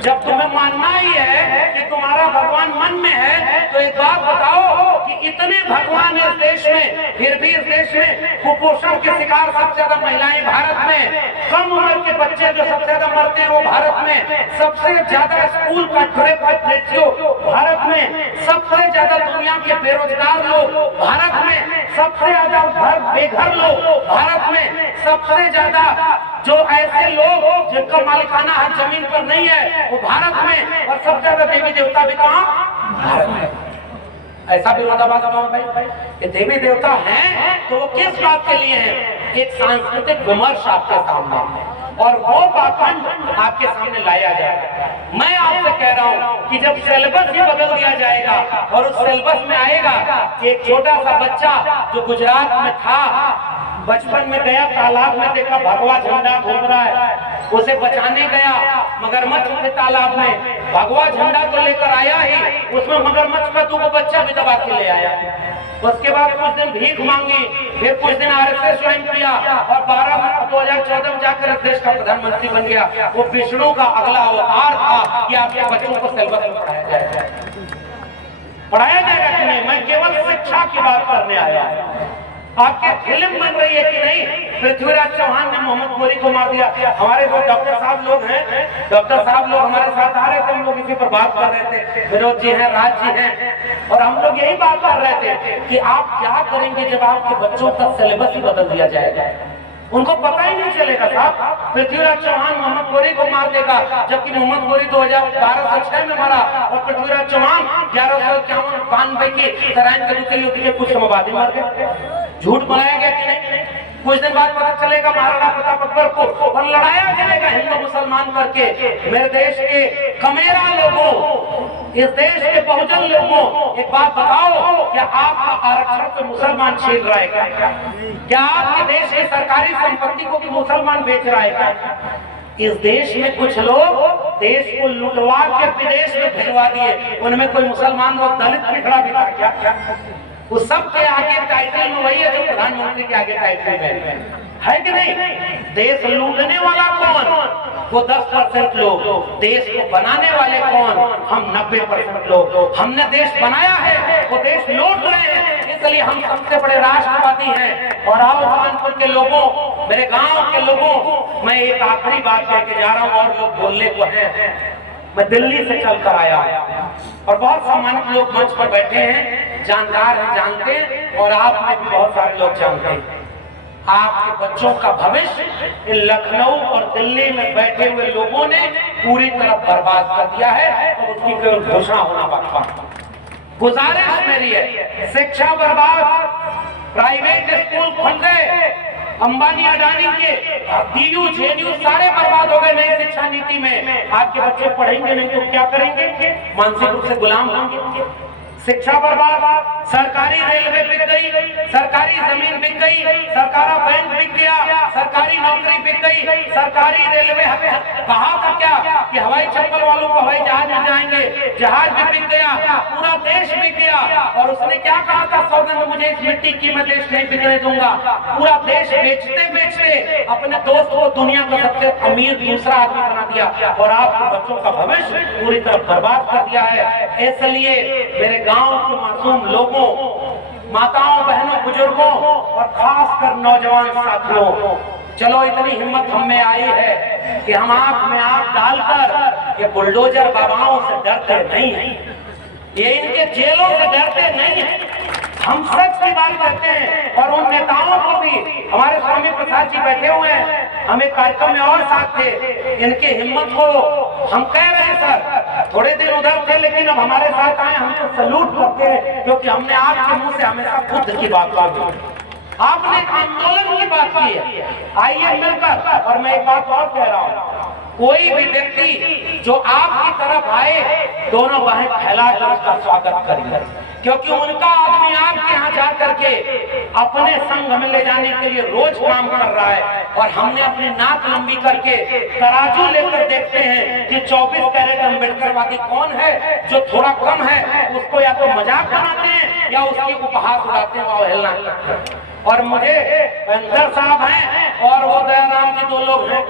जब तुम्हें मानना ही है कि तुम्हारा भगवान मन में है तो एक बात बताओ कि इतने भगवान इस देश में, फिर भी इस देश में कुपोषण के शिकार सबसे ज्यादा महिलाएं भारत में, कम उम्र के बच्चे जो सबसे ज्यादा मरते हैं वो भारत में, सबसे ज्यादा स्कूल का भारत में, सबसे ज्यादा दुनिया के बेरोजगार लोग भारत में, सबसे ज्यादा घर बेघर लोग भारत में, सबसे ज्यादा जो ऐसे लोग जिनका मालिकाना हक जमीन पर नहीं है वो भारत में, और सबसे ज्यादा देवी देवता भी कहाँ? भारत में। ऐसा विरोधाभास भाई, ये देवी देवता हैं तो वो किस बात के लिए हैं? एक सांस्कृतिक विमर्श आपके सामने है और वो पाखंड आपके सामने लाया जाएगा। मैं आपसे कह रहा हूँ कि जब सिलेबस ही बदल दिया जाएगा और उस सिलेबस में आएगा एक छोटा सा बच्चा जो गुजरात में था, बचपन में गया, तालाब में देखा भगवा झंडा घूम रहा है, उसे बचाने गया, मगरमच्छ थे तालाब में, भगवा झंडा तो लेकर आया ही, उसमें मगरमच्छ का दो बच्चा भी दबा के ले आया। उसके बाद कुछ दिन भीख मांगी, फिर कुछ दिन आरएसएस ज्वाइन किया और 2014 में जाकर इस देश का प्रधानमंत्री बन गया। वो विष्णु का अगला अवतार था कि आपके बच्चों को सिलेबस में पढ़ाया जाएगा कि नहीं? मैं केवल शिक्षा की बात करने आया हूं। आपके फिल्म बन रही है कि नहीं? पृथ्वीराज चौहान ने मोहम्मद गोरी को मार दिया। हमारे जो डॉक्टर साहब लोग हैं, डॉक्टर साहब लोग हमारे साथ आ रहे थे, हम लोग इसी पर बात कर रहे थे, विनोद जी हैं, राज जी हैं, और हम लोग यही बात कर रहे थे कि आप क्या करेंगे जब आपके बच्चों का सिलेबस ही बदल दिया जाएगा? उनको पता ही नहीं चलेगा साहब। पृथ्वीराज चौहान मोहम्मद गोरी को मार देगा, जबकि मोहम्मद गोरी 2012-06 में मरा और पृथ्वीराज चौहान 1191 की तराइन के कुछ समावादी मार गए। झूठ बनाया गया कि नहीं? कुछ दिन बाद पता चलेगा महाराणा प्रताप अकबर को और लड़ाया जाएगा हिंदू मुसलमान करके। मेरे देश के कमेरा लोगों, इस देश के बहुजन लोगों, एक बात बताओ, क्या आपका आरक्षण को मुसलमान छीन रहा है क्या? क्या आपके देश की सरकारी संपत्ति को भी मुसलमान बेच रहा है क्या? इस देश में कुछ लोग देश को लुटवा के विदेश में भिजवा दिए, उनमें कोई मुसलमान लोग दलित पिछड़ा भी था क्या? वो सबके आगे टाइटल में वही है जो प्रधानमंत्री के आगे टाइटल में है कि नहीं? देश लूटने वाला कौन? वो 10% लोग। देश को बनाने वाले कौन? हम 90% लोग। हमने देश बनाया है, वो देश लूट रहे हैं, इसलिए हम सबसे बड़े राष्ट्रवादी हैं। और आओ कानपुर के लोगों, मेरे गांव के लोगों, मैं एक आखिरी बात कह के जा रहा हूँ और लोग बोलने को हैं। मैं दिल्ली से चलकर आया और बहुत सम्मानित लोग मंच पर बैठे हैं, जानकार हैं, जानते हैं, और आप में भी बहुत सारे लोग जानते हैं। आपके बच्चों का भविष्य इन लखनऊ और दिल्ली में बैठे हुए लोगों ने पूरी तरह बर्बाद कर दिया है और उसकी केवल घोषणा होना बाकी। गुजारिश मेरी है, शिक्षा बर्बाद, प्राइवेट स्कूल खुल गए, अंबानी अडानी के, डीयू जेडीयू सारे बर्बाद हो गए नई शिक्षा नीति में। आपके बच्चे पढ़ेंगे नहीं तो क्या करेंगे? मानसिक रूप से गुलाम होंगे। शिक्षा बर्बाद, सरकारी रेलवे बिक गई, सरकारी जमीन बिक गई, सरकारी बैंक बिक गया, सरकारी नौकरी बिक गई, सरकारी रेलवे। कहा था क्या कि हवाई चप्पल वालों को हवाई जहाज में जाएंगे, जहाज भी बिक गया, पूरा देश बिक गया। और उसने क्या कहा था? सौगंध मुझे इस मिट्टी की, मैं देश नहीं बिकने दूंगा। पूरा देश बेचते बेचते अपने दोस्त को दुनिया का सबसे अमीर दूसरा आदमी बना दिया और आपके बच्चों का भविष्य पूरी तरह बर्बाद कर दिया है। इसलिए मेरे गांव के मासूम लोगों, माताओं, बहनों, बुजुर्गों और खासकर नौजवान साथियों, चलो इतनी हिम्मत हम में आई है कि हम आंख में आंख डालकर ये बुलडोजर बाबाओं से डरते नहीं हैं, ये इनके जेलों से डरते नहीं हैं। हम सच की बात करते हैं। और उन नेताओं को भी, हमारे स्वामी प्रसाद जी बैठे हुए हैं, हम एक कार्यक्रम में और साथ थे, इनकी हिम्मत को हम कह रहे हैं सर, थोड़े दिन उधर थे लेकिन अब हमारे साथ आए, हमको सलूट करते हैं क्योंकि हमने आपके मुंह से हमेशा बुद्ध की बात की, आपने आंदोलन की बात की है। आइए मिलकर, और मैं एक बात और कह रहा हूँ, कोई भी व्यक्ति जो आपकी तरफ आए, दोनों बाहें फैलाकर उसका स्वागत करिए, क्योंकि उनका आदमी आपके यहाँ जा करके अपने संग में ले जाने के लिए रोज काम कर रहा है। और हमने अपनी नाक लंबी करके तराजू लेकर देखते हैं कि 24 कैरेट अम्बेडकरवादी कौन है, जो थोड़ा कम है उसको या तो मजाक बनाते हैं या उसकी उपहास उड़ाते हैं, अवहेलना करते हैं। और मुझे पेंटर साहब हैं और वो दयाराम जी, दो लोग हैं,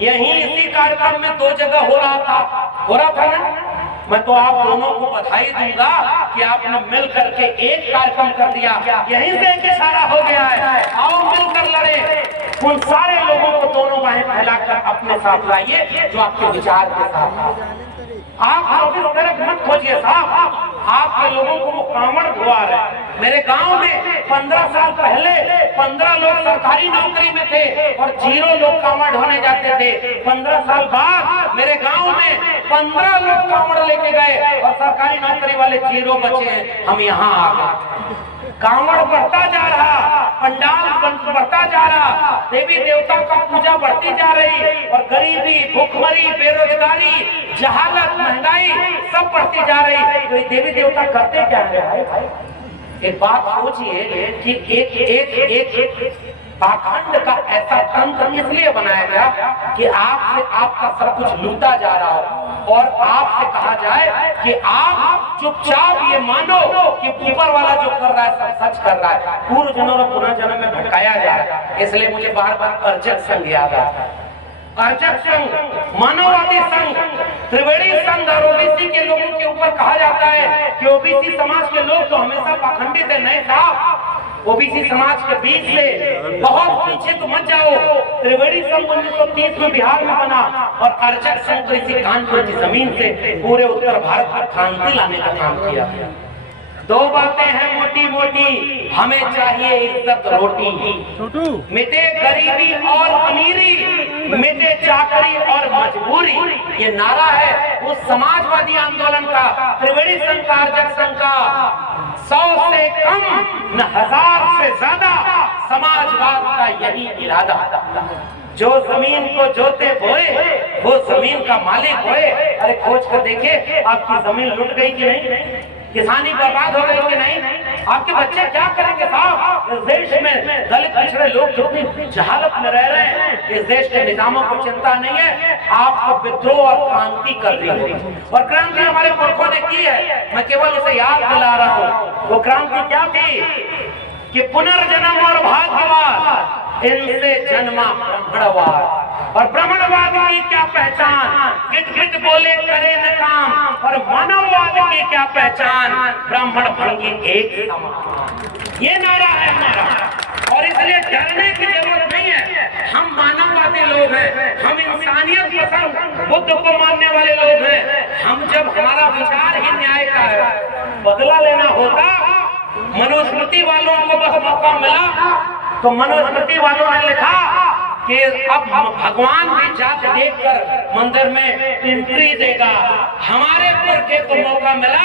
यही इसी कार्यक्रम में 2 जगह हो रहा था ना। मैं तो आप दोनों को बधाई दूंगा कि आपने मिल करके एक कार्यक्रम कर दिया, यहीं से एक इशारा हो गया है, आओ मिलकर लड़े। उन सारे लोगों को दोनों बाहें फैलाकर अपने साथ लाइए जो आपके विचार के साथ। आप इस तरफ मत खोजिए साहब, आपके लोगों को वो कांवड़ धुआ रहे। मेरे गांव में 15 साल पहले 15 लोग सरकारी नौकरी में थे और 0 लोग कांवड़ ढोने जाते थे। 15 साल बाद मेरे गांव में 15 लोग कांवड़ लेके गए और सरकारी नौकरी वाले 0 बचे हैं। हम यहाँ आ गए, कांवड़ बढ़ता जा रहा, पंडाल बढ़ता जा रहा, देवी देवता का पूजा बढ़ती जा रही और गरीबी, भूखमरी, बेरोजगारी, जहालत, महंगाई सब बढ़ती जा रही। तो ये देवी देवता करते क्या है भाई? एक बात सोचिए कि एक पाखंड का ऐसा तंत्र इसलिए बनाया गया कि आपसे आपका सब कुछ लूटा जा रहा हो और आपसे कहा जाए कि आप चुपचाप ये मानो कि ऊपर वाला जो कर रहा है सब सच कर रहा है। पूर्व जन्म और पुनर्जन्म में भटकाया जा रहा है। इसलिए मुझे बार बार अर्जक संघ याद आता है। अर्जक संघ, मानववादी संघ, त्रिवेणी संघ और ओबीसी के लोगों के ऊपर कहा जाता है कि ओबीसी समाज के लोग तो हमेशा पाखंडित है। नहीं साहब, ओबीसी समाज के बीच से बहुत पीछे तो मत जाओ। त्रिवेणी संघ 1930 में बिहार में बना और अर्जक संघ तो इसी कानपुर की जमीन से पूरे उत्तर भारत में क्रांति लाने का काम किया। 2 बातें हैं मोटी मोटी, हमें चाहिए इज्जत रोटी, मिटे गरीबी और अमीरी, मिटे चाकरी और मजबूरी। ये नारा है उस समाजवादी आंदोलन का, त्रिवेणी संघ का, अर्जक संघ का। 100 से कम न 1000 से ज्यादा समाजवाद का यही इरादा। जो जमीन को जोते बोए वो जमीन का मालिक होए। अरे खोज कर देखिए, आपकी जमीन लुट गई कि नहीं, किसानी बर्बाद हो गई कि नहीं, आपके बच्चे क्या करेंगे साहब? इस देश में दलित पिछड़े लोग कितनी जहालत में रह रहे हैं। इस देश के निजामों को चिंता नहीं है, आपको विद्रोह और क्रांति कर रही है। और क्रांति हमारे पुरखों ने की है, मैं केवल उसे याद दिला रहा हूँ। वो क्रांति क्या थी कि पुनर्जन्म और भाग्यवाद, इनसे जन्मा ब्राह्मणवाद। और ब्राह्मणवाद की क्या पहचान? गिट गिट बोले करे न काम। और मानववाद की क्या पहचान? ब्राह्मण भंगी एक समान। ये नारा है हमारा, और इसलिए डरने की जरूरत नहीं है। हम मानववादी लोग हैं, हम इंसानियत पसंद, बुद्ध को मानने वाले लोग हैं। हम जब हमारा विचार ही न्याय का है, बदला लेना होता, मनुस्मृति वालों को बस मौका मिला तो मनुस्मृति वालों ने लिखा कि अब भगवान भी जात देखकर मंदिर में एंट्री देगा। हमारे पुरखे को मौका मिला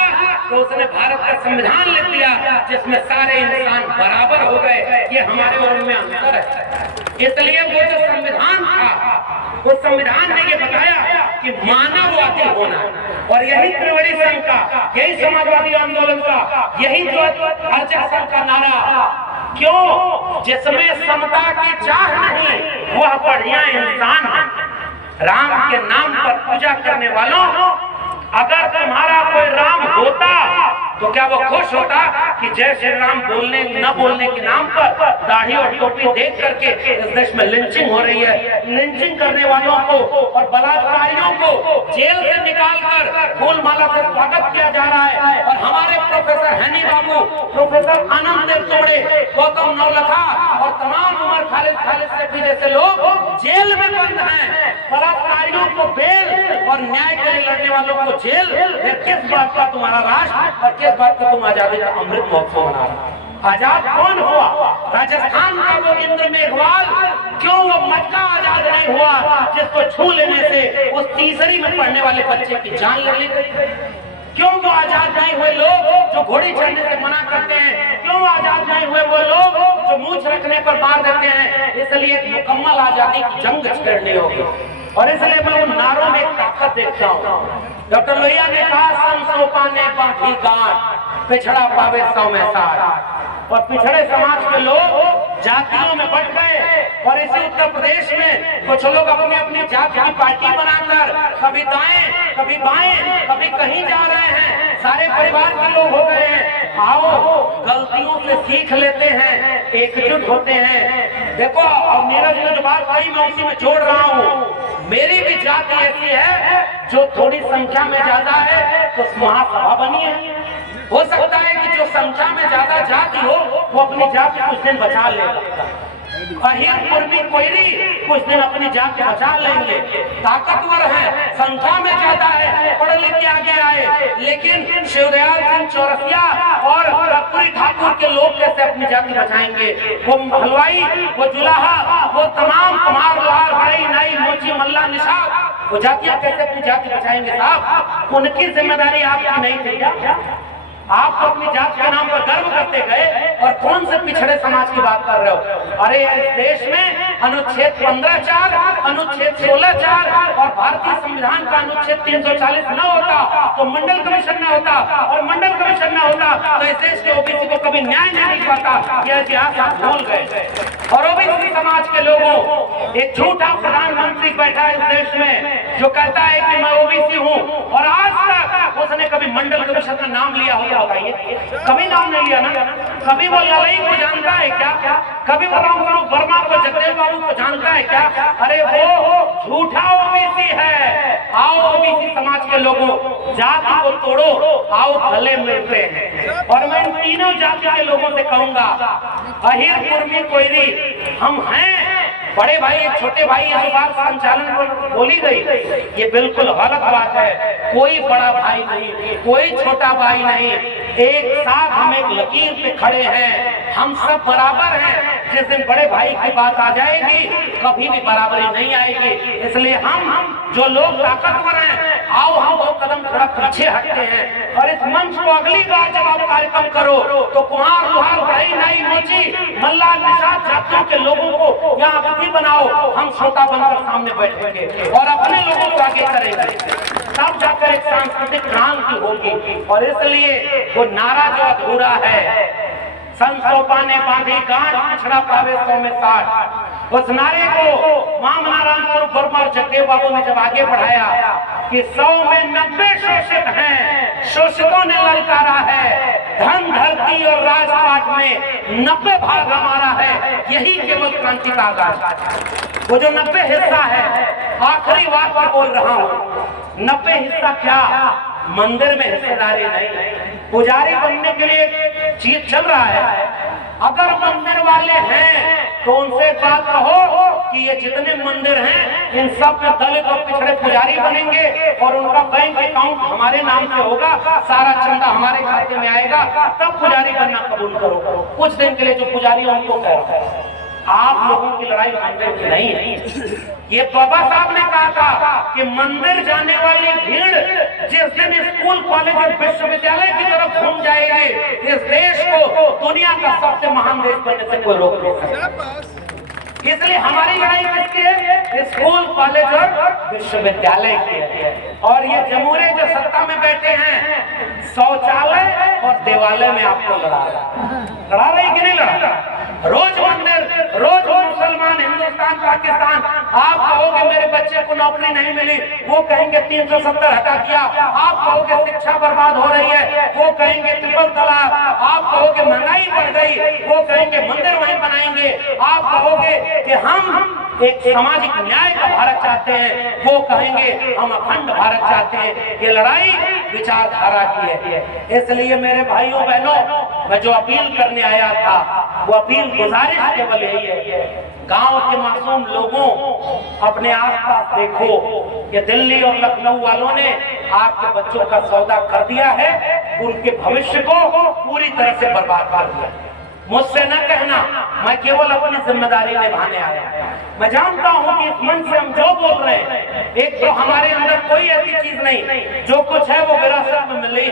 तो उसने भारत का संविधान लिख दिया जिसमें सारे इंसान बराबर हो गए। ये हमारे और उनमें अंतर है। इसलिए वो जो संविधान था, वो संविधान ने ये बताया कि मानववादी होना, और यही त्रिवेणी संघ का, यही समाजवादी आंदोलन का, यही जो अर्जा संघ का नारा, क्यों? जिसमें समता की चाह नहीं, वह बढ़िया इंसान है। राम के नाम पर पूजा करने वालों, अगर तुम्हारा कोई राम होता तो क्या वो खुश होता कि जय श्री राम बोलने न बोलने के नाम पर दाढ़ी और टोपी देख करके इस देश में लिंचिंग हो रही है। लिंचिंग करने वालों को और बलात्कारियों को जेल से निकालकर फूल माला से स्वागत किया जा रहा है। और हमारे प्रोफेसर हनी बाबू, प्रोफेसर आनंद देव तोड़े, गौतम नवलखा और तमाम उमर खालिद सेठी जैसे लोग जेल में बंद हैं। बलात्कारियों को बेल और न्याय के लिए लड़ने वालों को जेल। फिर किस बात का तुम्हारा राष्ट्र और किस बात का तुम आजादी का अमृत महोत्सव मना रहे? आजाद कौन हुआ? राजस्थान का वो इंद्र मेघवाल, क्यों वो मटका आजाद नहीं हुआ जिसको छू लेने से उस तीसरी में पढ़ने वाले बच्चे की जान ले ली? क्यों वो आजाद नहीं हुए लोग जो घोड़ी चढ़ने से मना करते हैं? क्यों आजाद नहीं हुए वो लोग जो मूंछ रखने पर मार देते हैं? इसलिए मुकम्मल आजादी की जंग छेड़नी होगी। और इसलिए मैं उन नारों में ताकत देखता हूँ। डॉक्टर लोहिया ने कहा, संसोपा ने बांधी गांठ, पिछड़ा पावे सौ में साथ। और पिछड़े समाज के लोग जातियों में बंट गए। और इसी उत्तर प्रदेश में कुछ लोग अपनी अपनी जाति की पार्टी बनाकर कभी दाएं कभी बाएं कभी कहीं जा रहे हैं। सारे परिवार के लोग हो गए हैं। आओ गलतियों से सीख लेते हैं, एकजुट होते हैं। देखो, और नीरज ने जो बात कही मैं उसी में जोड़ रहा हूँ। मेरी भी जाति ऐसी है जो थोड़ी संख्या में ज्यादा है तो महासभा बनी है। हो सकता है कि जो संख्या में ज्यादा जाति हो वो अपनी जाति कुछ दिन बचा लेगा। अहिर कुर्मी कोयरी कुछ दिन अपनी जाति बचा लेंगे, ताकतवर है, संख्या में ज्यादा है, पढ़ लिख के आगे आए। लेकिन शिवदयाल सिंह चौरसिया और कर्पूरी ठाकुर के लोग कैसे अपनी जाति बचाएंगे? वो हलवाई, वो जुलाहा, वो तमाम कुमार लाल बड़ई नाई मोची मल्ला निषाद, वो जातियां कैसे अपनी जाति बचाएंगे? साहब, उनकी जिम्मेदारी आपकी नहीं थी क्या? आप तो अपनी जात के नाम पर गर्व करते गए और कौन से पिछड़े समाज की बात कर रहे हो? अरे इस देश में अनुच्छेद 15(4), अनुच्छेद 16(4) और भारतीय संविधान का अनुच्छेद 340 न होता तो मंडल कमीशन न होता, और मंडल कमीशन न होता तो इस देश के ओबीसी को कभी न्याय नहीं मिल पाता। यह इतिहास आप भूल गए। और ओबीसी समाज के लोगों, एक झूठा प्रधानमंत्री बैठा है इस देश में जो कहता है कि मैं ओबीसी हूँ, और आज तक उसने कभी मंडल कमीशन का नाम लिया होगा? बताइए, कभी नाम नहीं लिया ना? कभी वो लड़ाई को जानता है क्या? कभी वो रामस्वरूप वर्मा को, जगदेव बाबू को जानता है क्या? अरे वो झूठा ओबीसी है। आओ ओबीसी समाज के लोगों, जाति को तोड़ो, आओ गले मिलते हैं। और मैं इन तीनों जाति के लोगों से कहूंगा, अहिर कुर्मी कोयरी हम हैं। बड़े भाई एक छोटे भाई ये बात संचालन पर बोली गई, ये बिल्कुल गलत बात है। कोई बड़ा भाई नहीं, कोई छोटा भाई नहीं, एक साथ हम एक लकीर पे खड़े हैं। हम सब बराबर हैं। जिस दिन बड़े भाई की बात आ जाएगी कभी भी बराबरी नहीं आएगी। इसलिए हम जो लोग ताकतवर हैं, आओ हम 2 कदम थोड़ा पीछे हटते हैं। और इस मंच को अगली बार जब आप कार्यक्रम करो तो कुमार लोहार बड़ई नाई मोची मल्ला निषाद जातियों के लोगों को यहाँ अतिथि बनाओ। हम श्रोता बनकर सामने बैठेंगे और अपने लोगों को आगे करेंगे, तब जाकर एक सांस्कृतिक क्रांति होगी। और इसलिए वो नारा जो अधूरा है, संसोपा ने बांधी गांठ, पिछड़ा पावे सौ में साठ, उस नारे को मामला रामस्वरूप वर्मा और जगदेव बाबू ने जब आगे बढ़ाया कि 100 में 90 शोषित हैं, शोषितों ने ललकारा है, धन धरती और राजपाट में 90 भाग हमारा है, यही केवल क्रांति का आगाज। वो जो 90 हिस्सा है, आखिरी बात पर बोल रहा हूँ, 90 हिस्सा क्या? मंदिर में हिस्सेदारी नहीं, पुजारी बनने के लिए चीज चल रहा है। अगर मंदिर वाले हैं तो उनसे बात कहो कि ये जितने मंदिर हैं इन सब में दलित और पिछड़े पुजारी बनेंगे और उनका बैंक अकाउंट हमारे नाम से होगा, सारा चंदा हमारे खाते में आएगा, तब पुजारी बनना कबूल करो। कुछ दिन के लिए जो पुजारी उनको कह रहा है, आप लोगों की लड़ाई मंदिर की नहीं है। ये बाबा साहब ने कहा था कि मंदिर जाने वाली भीड़ जिस दिन स्कूल कॉलेज और विश्वविद्यालय की तरफ घूम जाएगी, इस देश को दुनिया का सबसे महान देश बनने से कोई रोक नहीं सकता। इसलिए हमारी लड़ाई किसकी है? स्कूल कॉलेज और विश्वविद्यालय की है। और ये जमहूरियत जो सत्ता में बैठे हैं, शौचालय और देवालय में आपको लड़ा रही कि नहीं लड़ा? रोज मंदिर, रोज मुसलमान, हिंदुस्तान, पाकिस्तान, आप कहोगे मेरे बच्चे को नौकरी नहीं मिली, वो कहेंगे 370 हटा दिया। आप कहोगे शिक्षा बर्बाद हो रही है, वो कहेंगे ट्रिपल तलाक। आप कहोगे महंगाई बढ़ गई, वो कहेंगे मंदिर वहीं बनाएंगे। आप कहोगे कि हम एक सामाजिक न्याय का भारत चाहते हैं, वो कहेंगे हम अखंड भारत चाहते हैं। ये लड़ाई विचारधारा की है। इसलिए मेरे भाइयों बहनों, मैं जो अपील करने आया था, वो अपील गुजारिश केवल यही है, गांव के मासूम लोगों, अपने आसपास देखो कि दिल्ली और लखनऊ वालों ने आपके बच्चों का सौदा कर दिया है, उनके भविष्य को पूरी तरह से बर्बाद कर दिया। मुझसे न कहना, मैं केवल अपनी जिम्मेदारी निभाने आया। मैं जानता हूं कि इस मन से हम जो बोल रहे हैं, एक तो हमारे अंदर कोई ऐसी चीज नहीं, जो कुछ है वो विरासत में मिली,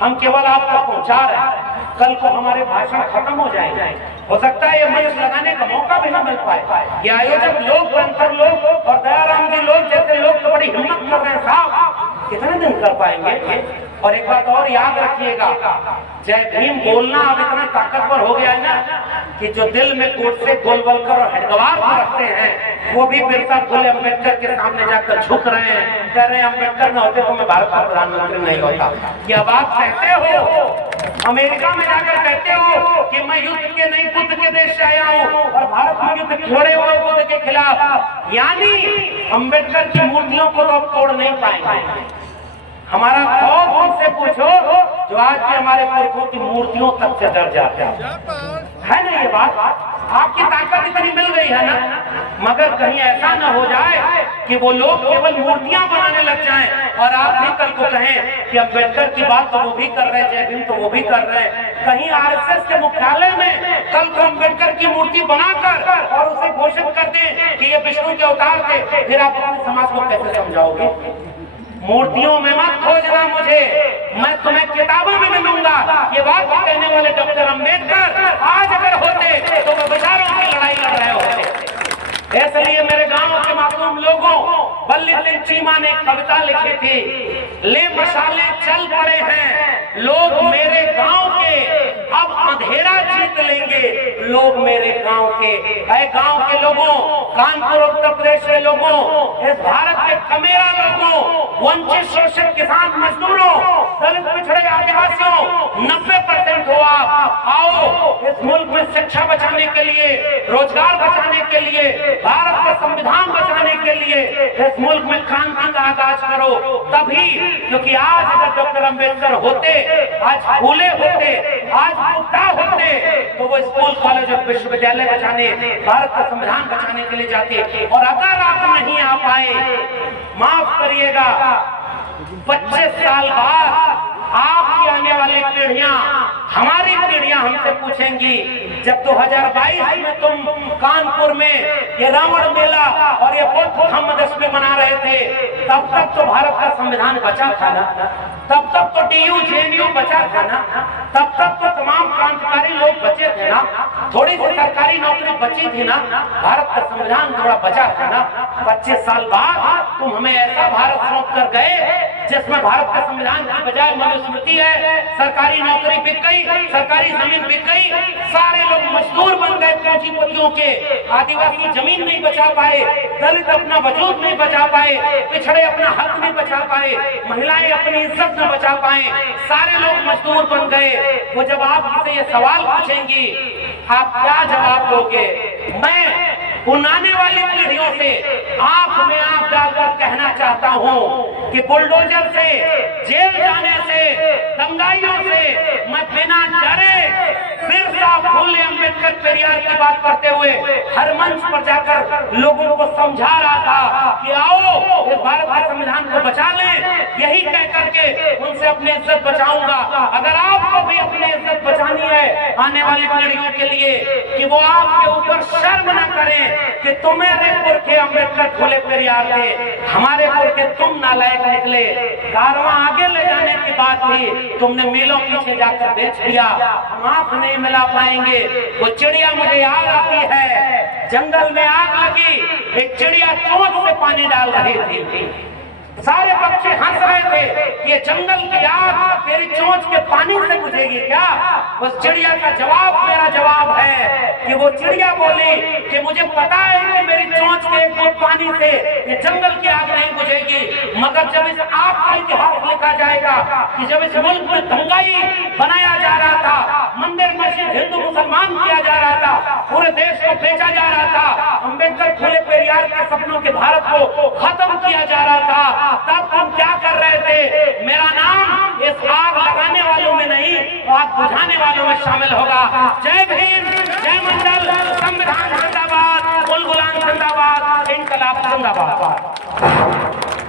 हम केवल आपको पहुंचा रहे हैं। कल को हमारे भाषण खत्म हो जाएंगे, हो सकता है ये मंच लगाने का मौका भी न मिल पाए। ये आयोजक लोग, बंसर लोग और दयाराम जी लोग जैसे लोग तो बड़ी हिम्मत कर रहे हैं साहब, कितने दिन कर पाएंगे? और एक बात और याद रखिएगा, जय भीम बोलना अब इतना ताकतवर हो गया है ना कि जो दिल में गोडसे, गोलवलकर और हेडगेवार को रखते हैं, वो भी बिरसा फुले अम्बेडकर के सामने जाकर झुक रहे हैं, कह रहे हैं अम्बेडकर न होते तो मैं भारत का प्रधानमंत्री नहीं होता। क्या बात कहते हो? अमेरिका में जाकर कहते हो कि मैं युद्ध के नहीं बुद्ध के देश से आया हूँ और भारत में युद्ध छोड़े हुए बुद्ध के खिलाफ। यानी अम्बेडकर की मूर्तियों को तो अब तोड़ नहीं पाएंगे। हमारा खौफ उनसे पूछो जो आज भी हमारे पुरखों की मूर्तियों तक से डर जाते है ना। ये बात आपकी ताकत इतनी मिल गई है ना, मगर कहीं ऐसा न हो जाए कि वो लोग केवल मूर्तियां बनाने लग जाएं और आप भी कल को कहें कि अम्बेडकर की बात तो वो भी कर रहे हैं, जय भीम तो वो भी कर रहे हैं। कहीं आरएसएस के मुख्यालय में कल को अम्बेडकर की मूर्ति बनाकर और उसे घोषित कर दें कि ये विष्णु के अवतार थे, फिर आप अपने समाज को कैसे समझाओगे? मूर्तियों में मत खोजना मुझे, मैं तुम्हें किताबों में मिलूंगा। ये बात कहने वाले डॉक्टर अम्बेडकर आज अगर होते तो वो विचारों की लड़ाई लड़ रहे होते। इसलिए मेरे गांव के मासूम लोगों, बल्ली सिंह चीमा ने एक कविता लिखी थी, ले मशाले चल पड़े हैं लोग मेरे गांव के, अब अंधेरा जीत लेंगे लोग मेरे गांव के। ऐ गांव के लोगों, कानपुर उत्तर प्रदेश के लोगों, इस भारत के कमेरा लोगों, वंचित शोषित किसान मजदूरों, दलित पिछड़े आदिवासियों, 90% हो आप। आओ इस मुल्क में शिक्षा बचाने के लिए, रोजगार बचाने के लिए, भारत का संविधान बचाने के लिए इस मुल्क में क्रांति का आगाज करो। तभी, क्योंकि आज अगर डॉक्टर अम्बेडकर होते, आज फूले होते, आज बुद्धा होते, तो वो स्कूल कॉलेज और विश्वविद्यालय बचाने, भारत का संविधान बचाने के लिए जाते। और अगर आप नहीं आ पाए, माफ करिएगा, 25 साल बाद आपकी आने वाली पीढ़ियां, हमारी पीढ़ियां हमसे पूछेंगी, जब 2022 में तुम कानपुर में ये रावण मेला और ये बौद्ध धम्म दशमी मना रहे थे, तब तक तो भारत का संविधान बचा था ना, तब तक तो DU JNU बचा था ना, तब तक तो तमाम क्रांतिकारी लोग बचे थे ना, थोड़ी सी सरकारी नौकरी बची थी ना, भारत का संविधान थोड़ा बचा था ना। 25 साल बाद तुम हमें ऐसा भारत सौंप कर गए जिसमें भारत का संविधान की बजाय मनुस्मृति है, सरकारी नौकरी बिक गई, सरकारी जमीन बिक गई, सारे लोग मजदूर बन गए पूंजीपतियों के, आदिवासी जमीन नहीं बचा पाए, दलित अपना वजूद नहीं बचा पाए, पिछड़े अपना हक नहीं बचा पाए, महिलाएं अपनी इज्जत न बचा पाए, सारे लोग मजदूर बन गए। वो जब आपसे ये सवाल पूछेंगी, आप क्या जवाब दोगे? मैं उन आने वाली पीढ़ियों से आंख में आंख डालकर कहना चाहता हूं कि बुलडोजर से, जेल जाने से, दंगाइयों से मैं बिना डरे बिरसा फुले अम्बेडकर अम्बेडकर पेरियार की बात करते हुए हर मंच पर जाकर लोगों को समझा रहा था कि आओ इस भारत के संविधान को बचा लें। यही कह करके उनसे अपनी इज्जत बचाऊंगा। अगर आपको भी अपनी इज्जत बचानी है आने वाली पीढ़ियों के लिए, कि वो आपके ऊपर शर्म न करें कि तुम्हारे पुरखे अम्बेडकर फूले पेरियार थे, हमारे पुरखे तुम नालायक निकले। कारवां आगे ले जाने की बात थी, तुमने मीलों पीछे जाकर बेच दिया। हम आंख नहीं मिला पाएंगे। वो चिड़िया मुझे याद आती है, जंगल में आग लगी, एक चिड़िया चोंच से पानी डाल रही थी। सारे पक्षी हंस रहे थे, ये जंगल की आग तेरी चोंच के पानी से बुझेगी क्या? उस चिड़िया का जवाब मेरा जवाब है कि वो चिड़िया बोली कि मुझे पता है कि मेरी चोंच के एक बूंद पानी से ये जंगल की आग नहीं बुझेगी, मगर जब इस आग का इतिहास लिखा जाएगा कि जब इस मुल्क में दंगाई बनाया जा रहा था, मंदिर मस्जिद हिंदू मुसलमान किया जा रहा था, पूरे देश को बेचा जा रहा था, अम्बेडकर फूले पेरियार के सपनों के भारत को खत्म किया जा रहा था, तब तुम क्या कर रहे थे? मेरा नाम इस आग लगाने वालों में नहीं, आग बुझाने वालों में शामिल होगा। जय भीम, जय मंडल, संविधान जिंदाबाद, उल गुलाम जिंदाबाद, इनकलाब जिंदाबाद।